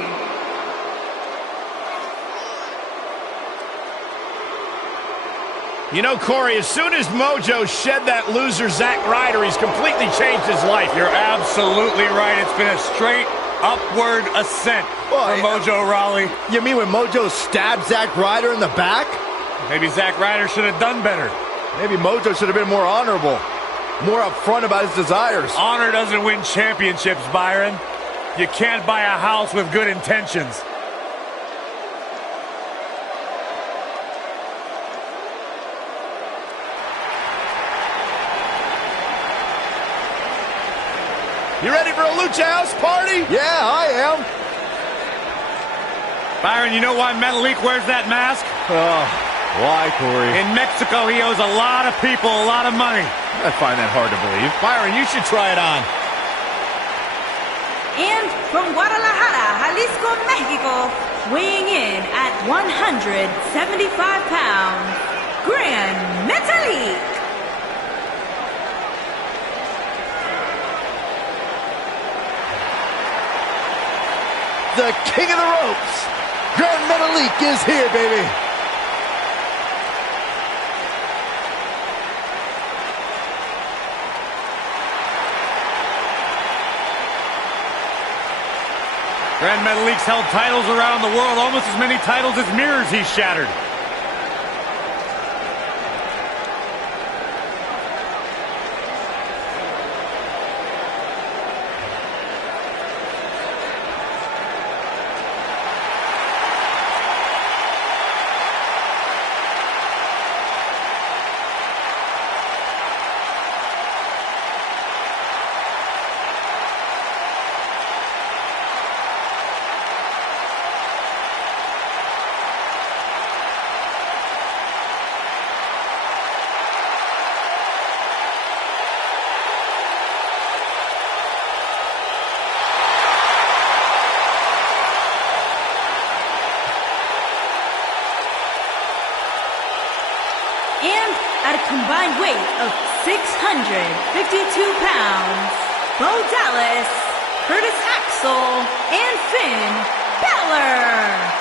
You know, Corey, as soon as Mojo shed that loser Zack Ryder, he's completely changed his life. You're absolutely right. It's been a straight upward ascent for Mojo Rawley. You mean when Mojo stabbed Zack Ryder in the back? Maybe Zack Ryder should have done better. Maybe Mojo should have been more honorable, more upfront about his desires. Honor doesn't win championships, Byron. You can't buy a house with good intentions. You ready for a Lucha House party? Yeah, I am. Byron, you know why Metalik wears that mask? Why, Corey? In Mexico, he owes a lot of people a lot of money. I find that hard to believe. Byron, you should try it on. And from Guadalajara, Jalisco, Mexico, weighing in at 175 pounds, Gran Metalik. The king of the ropes, Gran Metalik is here, baby. Gran Metalik's held titles around the world, almost as many titles as mirrors he's shattered. And at a combined weight of 652 pounds, Bo Dallas, Curtis Axel. Reversal, and Finn Balor.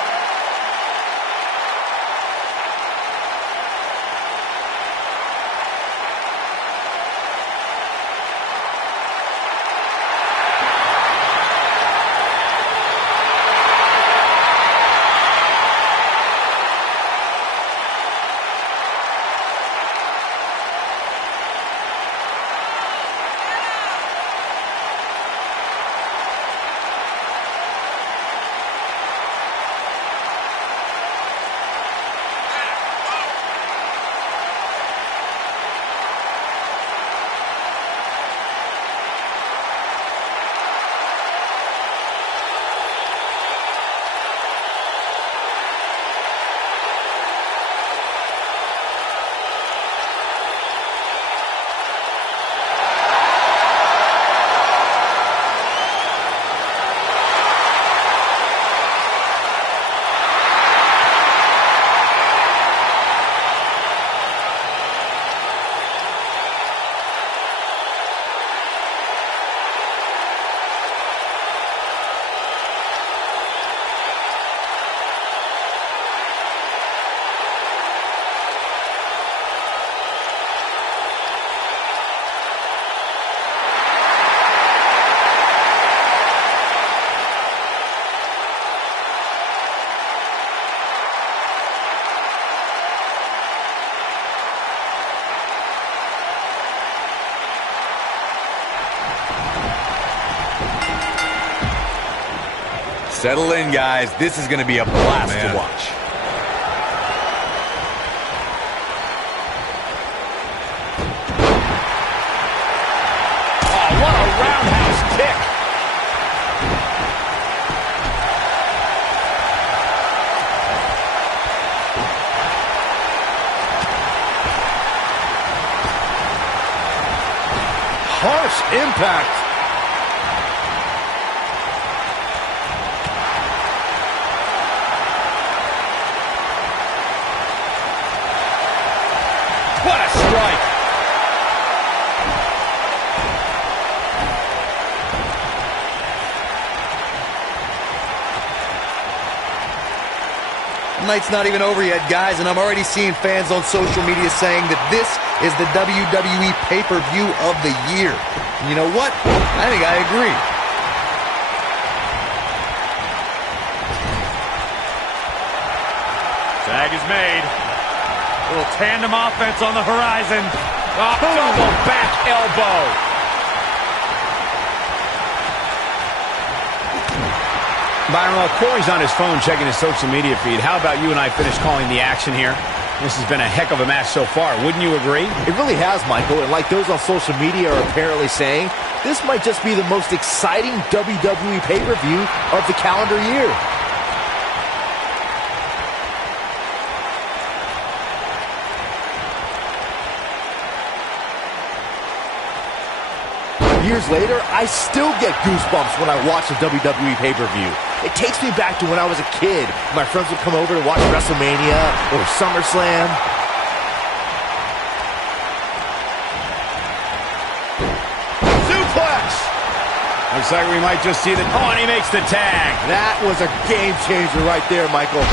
Settle in, guys. This is going to be a blast to watch. Oh, what a roundhouse kick. Harsh impact. What a strike. The night's not even over yet, guys, and I'm already seeing fans on social media saying that this is the WWE pay-per-view of the year. And you know what? I think I agree. Tag is made. A little tandem offense on the horizon. Oh, double back elbow. Byron, while Corey's on his phone checking his social media feed, how about you and I finish calling the action here? This has been a heck of a match so far. Wouldn't you agree? It really has, Michael. And like those on social media are apparently saying, this might just be the most exciting WWE pay-per-view of the calendar year. Years later, I still get goosebumps when I watch a WWE pay-per-view. It takes me back to when I was a kid. My friends would come over to watch WrestleMania or SummerSlam. Suplex! Looks like we might just see the... Oh, and he makes the tag. That was a game changer right there, Michael.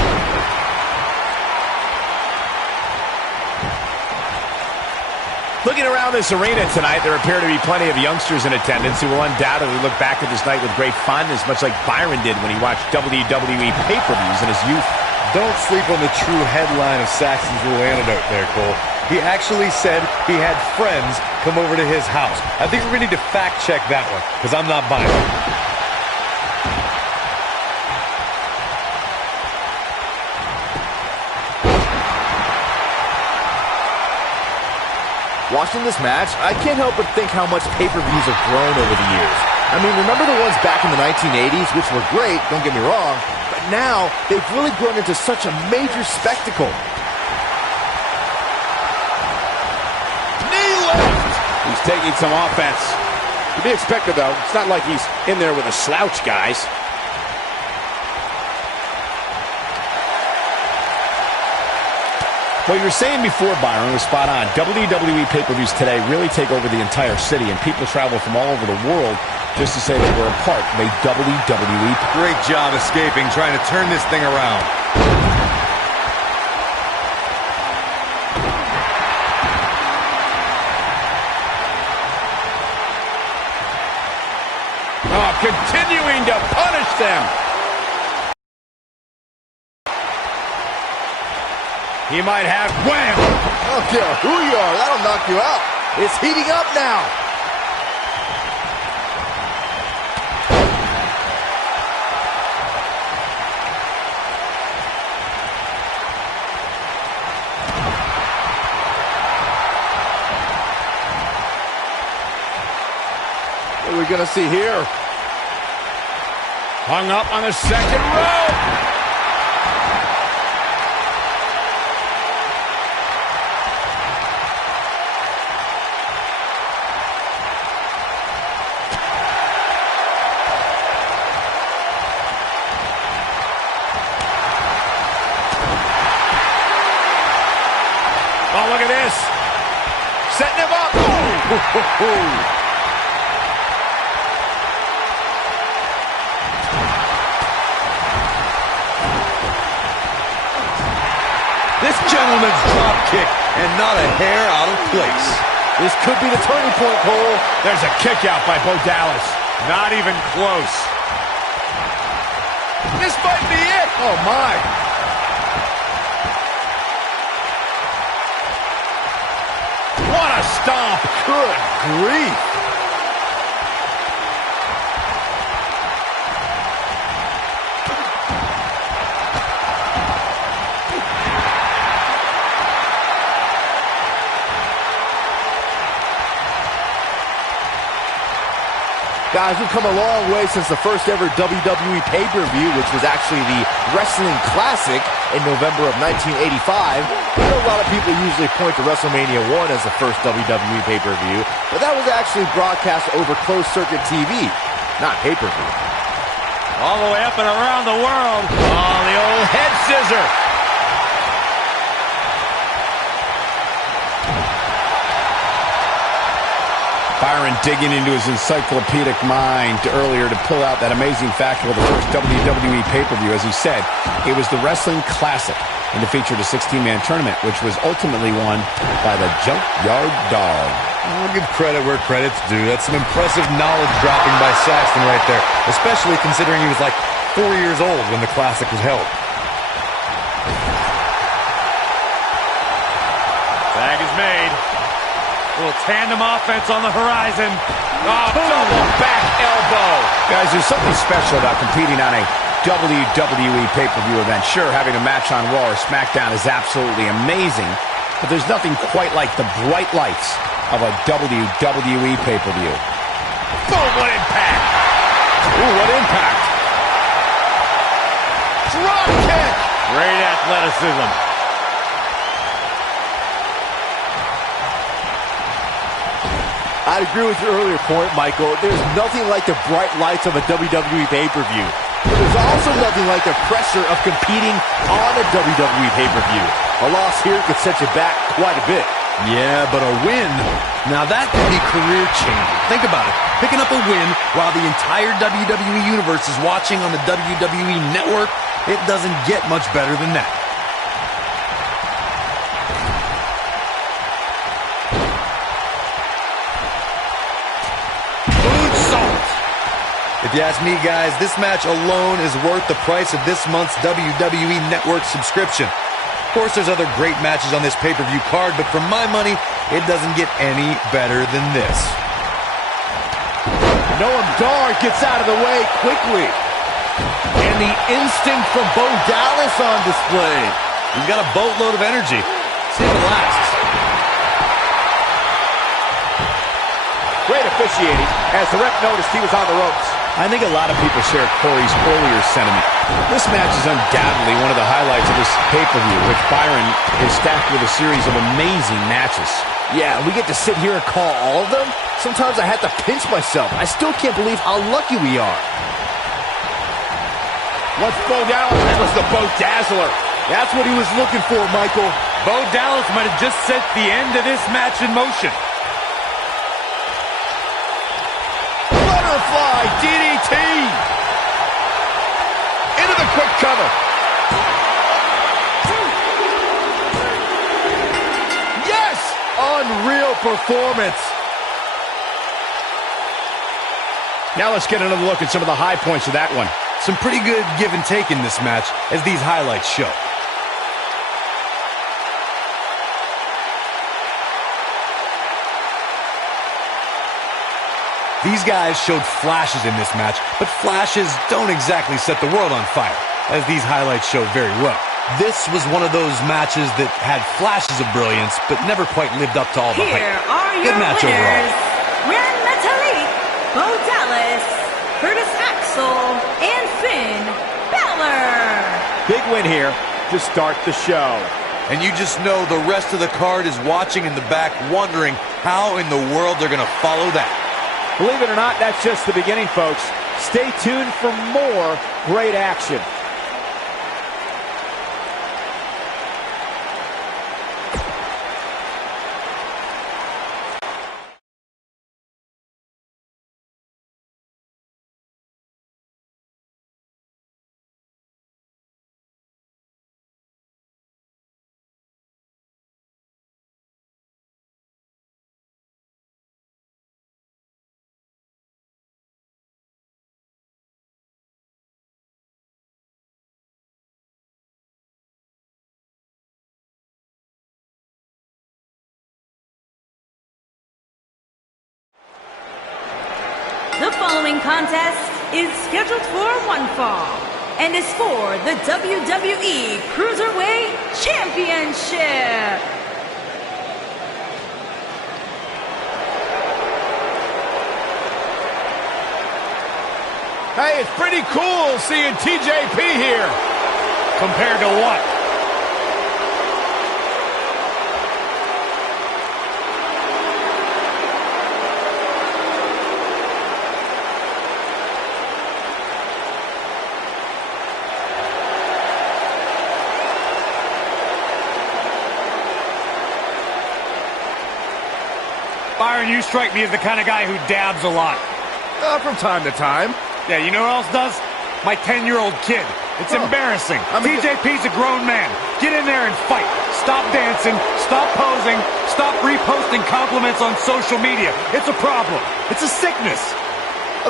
Looking around this arena tonight, there appear to be plenty of youngsters in attendance who will undoubtedly look back at this night with great fondness, much like Byron did when he watched WWE pay-per-views in his youth. Don't sleep on the true headline of Saxton's little anecdote there, Cole. He actually said he had friends come over to his house. I think we're going to need to fact-check that one, because I'm not buying it. Watching this match, I can't help but think how much pay-per-views have grown over the years. I mean, remember the ones back in the 1980s, which were great, don't get me wrong, but now they've really grown into such a major spectacle. Knee lift! He's taking some offense. To be expected, though. It's not like he's in there with a slouch, guys. What you were saying before, Byron, was spot on. WWE pay-per-views today really take over the entire city, and people travel from all over the world just to say that we're a part of a WWE. Great job escaping, trying to turn this thing around. Oh, continuing to punish them. He might have wham. I don't care who you are, that'll knock you out. It's heating up now. What are we gonna see here? Hung up on the second rope. Oh, look at this. Setting him up. Oh. This gentleman's drop kick, and not a hair out of place. This could be the turning point, Cole. There's a kick out by Bo Dallas. Not even close. This might be it. Oh, my. What a stomp. Good grief. Guys, we've come a long way since the first ever WWE pay-per-view, which was actually the Wrestling Classic in November of 1985. I know a lot of people usually point to WrestleMania 1 as the first WWE pay-per-view, but that was actually broadcast over closed-circuit TV, not pay-per-view. All the way up and around the world. Oh, the old head scissor. Byron digging into his encyclopedic mind earlier to pull out that amazing fact of the first WWE pay-per-view. As he said, it was the Wrestling Classic, and it featured a 16-man tournament, which was ultimately won by the Junkyard Dog. I'll give credit where credit's due. That's some impressive knowledge dropping by Saxton right there, especially considering he was like 4 years old when the Classic was held. Tag is made. Little tandem offense on the horizon. Oh, double back elbow. Guys, there's something special about competing on a WWE pay-per-view event. Sure, having a match on Raw or SmackDown is absolutely amazing, but there's nothing quite like the bright lights of a WWE pay-per-view. Boom, what impact. Ooh, what impact. Drop kick. Great athleticism. I'd agree with your earlier point, Michael. There's nothing like the bright lights of a WWE pay-per-view. But there's also nothing like the pressure of competing on a WWE pay-per-view. A loss here could set you back quite a bit. Yeah, but a win, now that could be career-changing. Think about it. Picking up a win while the entire WWE Universe is watching on the WWE Network, it doesn't get much better than that. If you ask me, guys, this match alone is worth the price of this month's WWE Network subscription. Of course, there's other great matches on this pay-per-view card, but for my money, it doesn't get any better than this. Noam Dar gets out of the way quickly. And the instinct from Bo Dallas on display. He's got a boatload of energy. See if it lasts. Great officiating as the ref noticed he was on the ropes. I think a lot of people share Corey's earlier sentiment. This match is undoubtedly one of the highlights of this pay-per-view, which Byron is stacked with a series of amazing matches. Yeah, we get to sit here and call all of them. Sometimes I have to pinch myself. I still can't believe how lucky we are. What's Bo Dallas? That was the Bo Dazzler. That's what he was looking for, Michael. Bo Dallas might have just set the end of this match in motion. Butterfly DDT. Into the quick cover. Yes! Unreal performance. Now let's get another look at some of the high points of that one. Some pretty good give and take in this match, as these highlights show. These guys showed flashes in this match, but flashes don't exactly set the world on fire, as these highlights show very well. This was one of those matches that had flashes of brilliance, but never quite lived up to all the hype. Here are your Good match winners. overall. Rand Metalik, Bo Dallas, Curtis Axel, and Finn Balor. Big win here to start the show. And you just know the rest of the card is watching in the back, wondering how in the world they're going to follow that. Believe it or not, that's just the beginning, folks. Stay tuned for more great action. The following contest is scheduled for one fall and is for the WWE Cruiserweight Championship. Hey, it's pretty cool seeing TJP here. Compared to what? Byron, you strike me as the kind of guy who dabs a lot. From time to time. Yeah, you know who else does? My 10-year-old kid. It's embarrassing. TJP's a grown man. Get in there and fight. Stop dancing. Stop posing. Stop reposting compliments on social media. It's a problem. It's a sickness.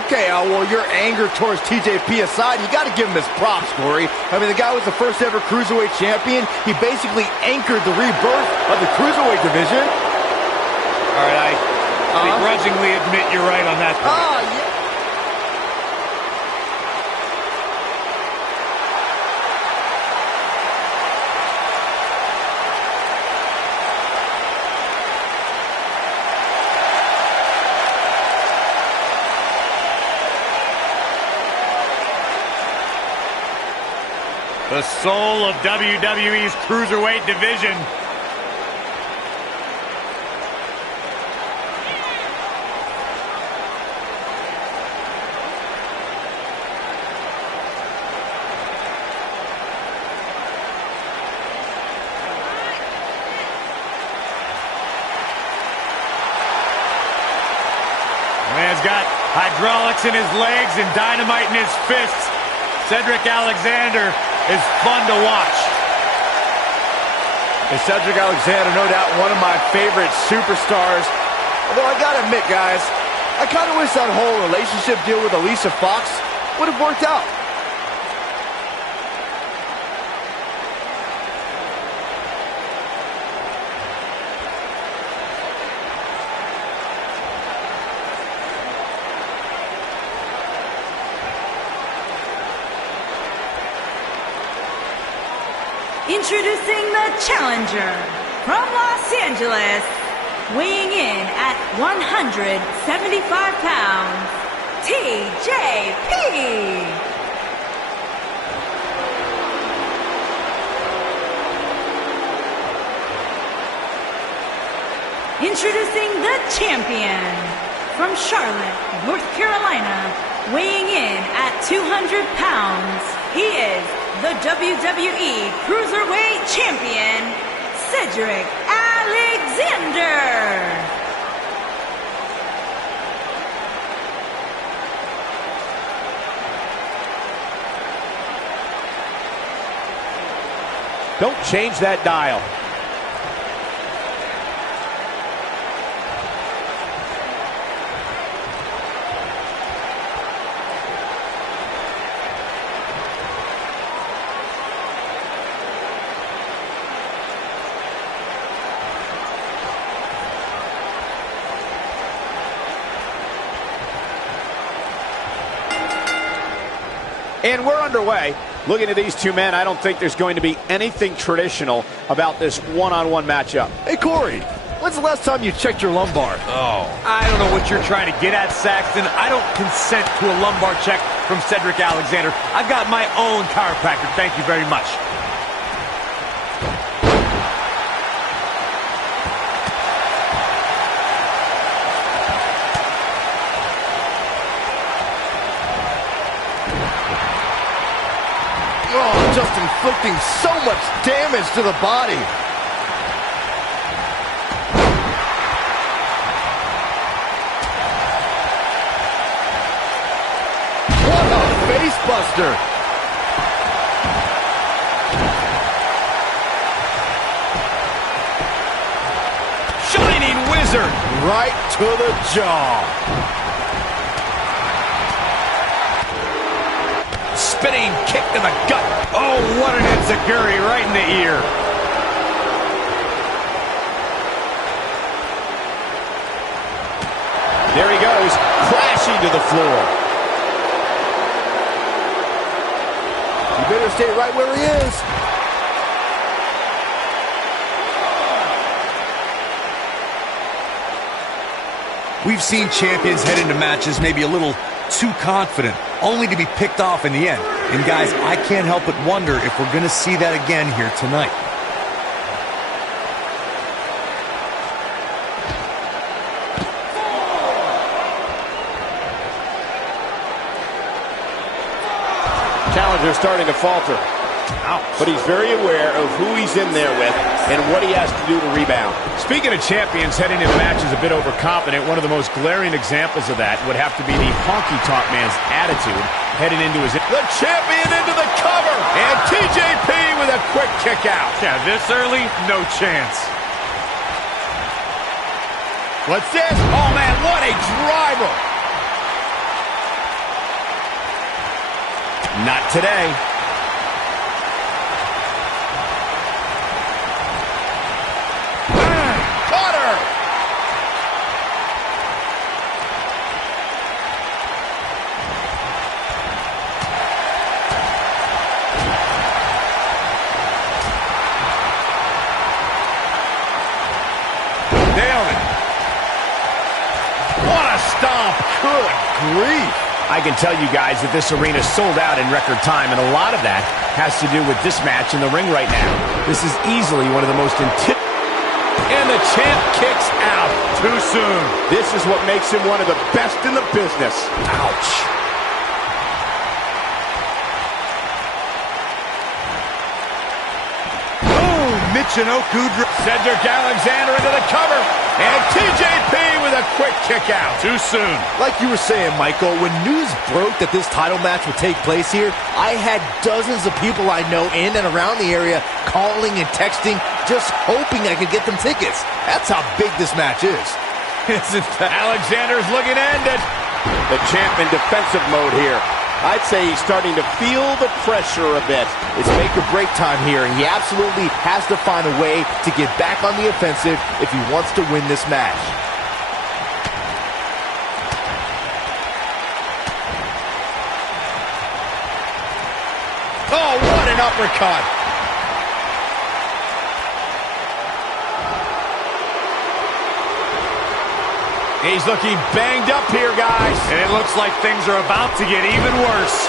Okay, well, your anger towards TJP aside, you got to give him his props, Corey. I mean, the guy was the first ever Cruiserweight champion. He basically anchored the rebirth of the Cruiserweight division. All right, I begrudgingly admit you're right on that point. Oh, yeah. The soul of WWE's Cruiserweight division. Man's got hydraulics in his legs and dynamite in his fists. Cedric Alexander is fun to watch. And Cedric Alexander, no doubt one of my favorite superstars. Although I gotta admit, guys, I kind of wish that whole relationship deal with Alicia Fox would have worked out. Introducing the challenger from Los Angeles, weighing in at 175 pounds, TJP. Introducing the champion from Charlotte, North Carolina, weighing in at 200 pounds, he is the WWE Cruiserweight Champion, Cedric Alexander. Don't change that dial. And we're underway. Looking at these two men, I don't think there's going to be anything traditional about this one-on-one matchup. Hey, Corey, when's the last time you checked your lumbar? Oh, I don't know what you're trying to get at, Saxton. I don't consent to a lumbar check from Cedric Alexander. I've got my own chiropractor. Thank you very much. Oh, just inflicting so much damage to the body. What a face buster. Shining wizard. Right to the jaw. Spinning kick to the gut. Oh, what an enziguri right in the ear. There he goes, crashing to the floor. You better stay right where he is. We've seen champions head into matches maybe a little too confident, only to be picked off in the end. And guys, I can't help but wonder if we're going to see that again here tonight. Challenger starting to falter. But he's very aware of who he's in there with and what he has to do to rebound. Speaking of champions heading into matches a bit overconfident, one of the most glaring examples of that would have to be the honky-tonk man's attitude heading into his... The champion into the cover! And TJP with a quick kick out. Yeah, this early, no chance. What's this? Oh, man, what a driver! Not today. Good grief. I can tell you guys that this arena sold out in record time, and a lot of that has to do with this match in the ring right now. This is easily one of the most and the champ kicks out. Too soon. This is what makes him one of the best in the business. Ouch. Michinoku. Cedric Alexander into the cover. And TJP with a quick kick out. Too soon. Like you were saying, Michael, when news broke that this title match would take place here, I had dozens of people I know in and around the area calling and texting, just hoping I could get them tickets. That's how big this match is. Isn't that? Alexander's looking to end it. The champ in defensive mode here. I'd say he's starting to feel the pressure a bit. It's make or break time here. He absolutely has to find a way to get back on the offensive if he wants to win this match. Oh, what an uppercut. He's looking banged up here, guys. And it looks like things are about to get even worse.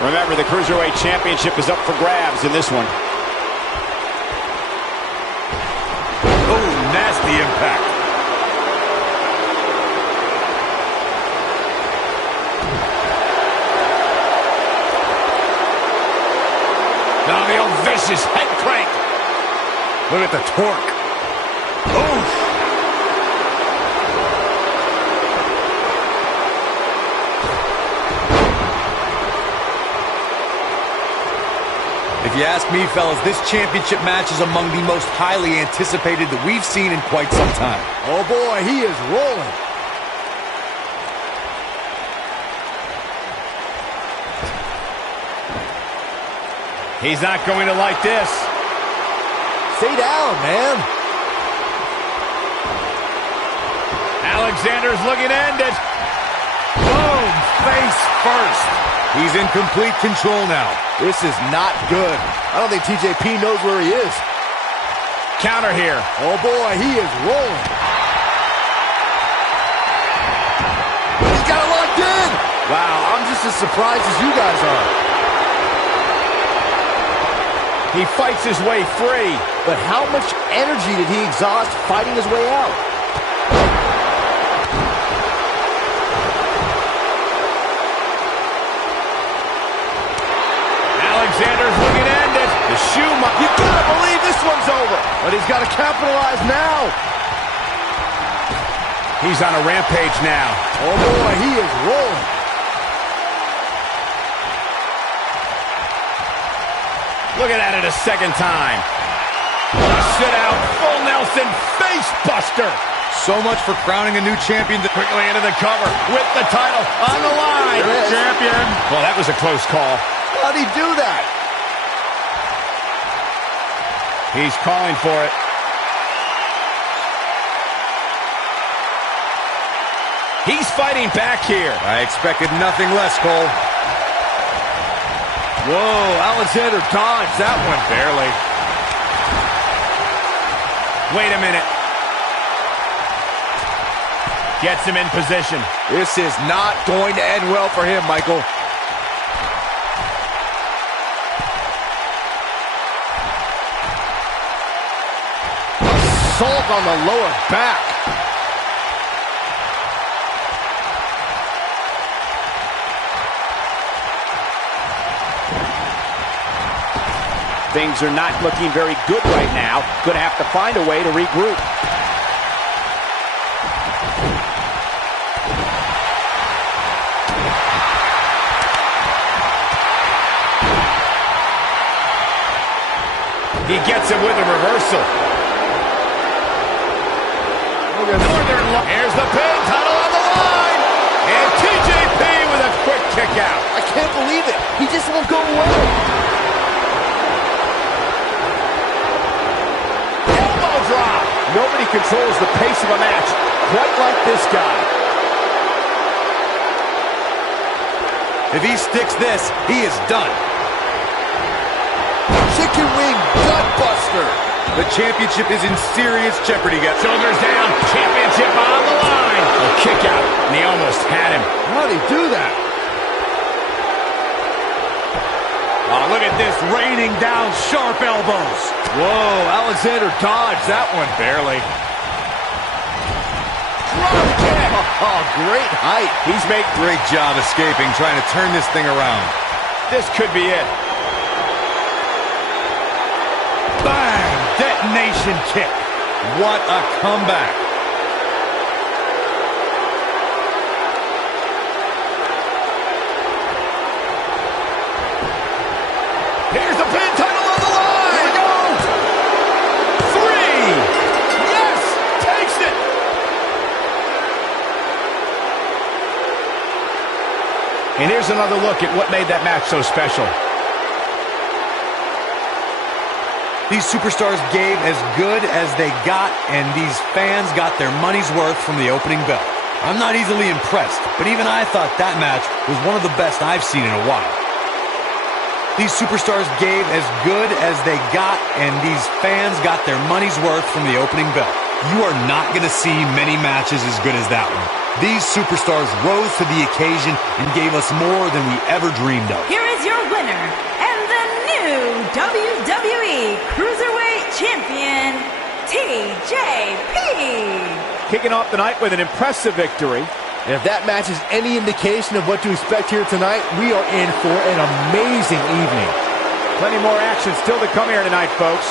Remember, the Cruiserweight Championship is up for grabs in this one. Oh, nasty impact. Now the old vicious head crank. Look at the torque. Oof. If you ask me, fellas, this championship match is among the most highly anticipated that we've seen in quite some time. Oh boy, he is rolling. He's not going to like this. Stay down, man. Alexander's looking to end it. Boom, face first. He's in complete control now. This is not good. I don't think TJP knows where he is. Counter here. Oh boy, he is rolling. He's got it locked in. Wow, I'm just as surprised as you guys are. He fights his way free. But how much energy did he exhaust fighting his way out? Alexander's looking to end it. The shoe, you gotta believe this one's over. But he's got to capitalize now. He's on a rampage now. Oh boy, he is rolling. Looking at it a second time. Sit out, full Nelson, face buster. So much for crowning a new champion. Quickly into the cover with the title on the line. Champion. Well, that was a close call. How'd he do that? He's calling for it. He's fighting back here. I expected nothing less, Cole. Whoa, Alexander dodged that one barely. Wait a minute. Gets him in position. This is not going to end well for him, Michael. Assault on the lower back. Things are not looking very good right now. Gonna have to find a way to regroup. He gets him with a reversal. Here's the pin, title on the line. And TJP with a quick kick out. I can't believe it. He just won't go away. Nobody controls the pace of a match quite like this guy. If he sticks this, he is done. Chicken wing gutbuster. The championship is in serious jeopardy, guys. Shoulders down, championship on the line. A kick out, and he almost had him. How'd he do that? Oh, look at this, raining down sharp elbows. Whoa, Alexander dodged that one barely. Drop kick. Oh, great height. He's made great job escaping, trying to turn this thing around. This could be it. Bang! Detonation kick. What a comeback. Here's the pin, title on the line. Here we go. 3. Yes, takes it. And here's another look at what made that match so special. These superstars gave as good as they got, and these fans got their money's worth from the opening bell. I'm not easily impressed, but even I thought that match was one of the best I've seen in a while. These superstars gave as good as they got, and these fans got their money's worth from the opening bell. You are not going to see many matches as good as that one. These superstars rose to the occasion and gave us more than we ever dreamed of. Here is your winner, and the new WWE Cruiserweight Champion, TJP. Kicking off the night with an impressive victory. And if that match is any indication of what to expect here tonight, we are in for an amazing evening. Plenty more action still to come here tonight, folks.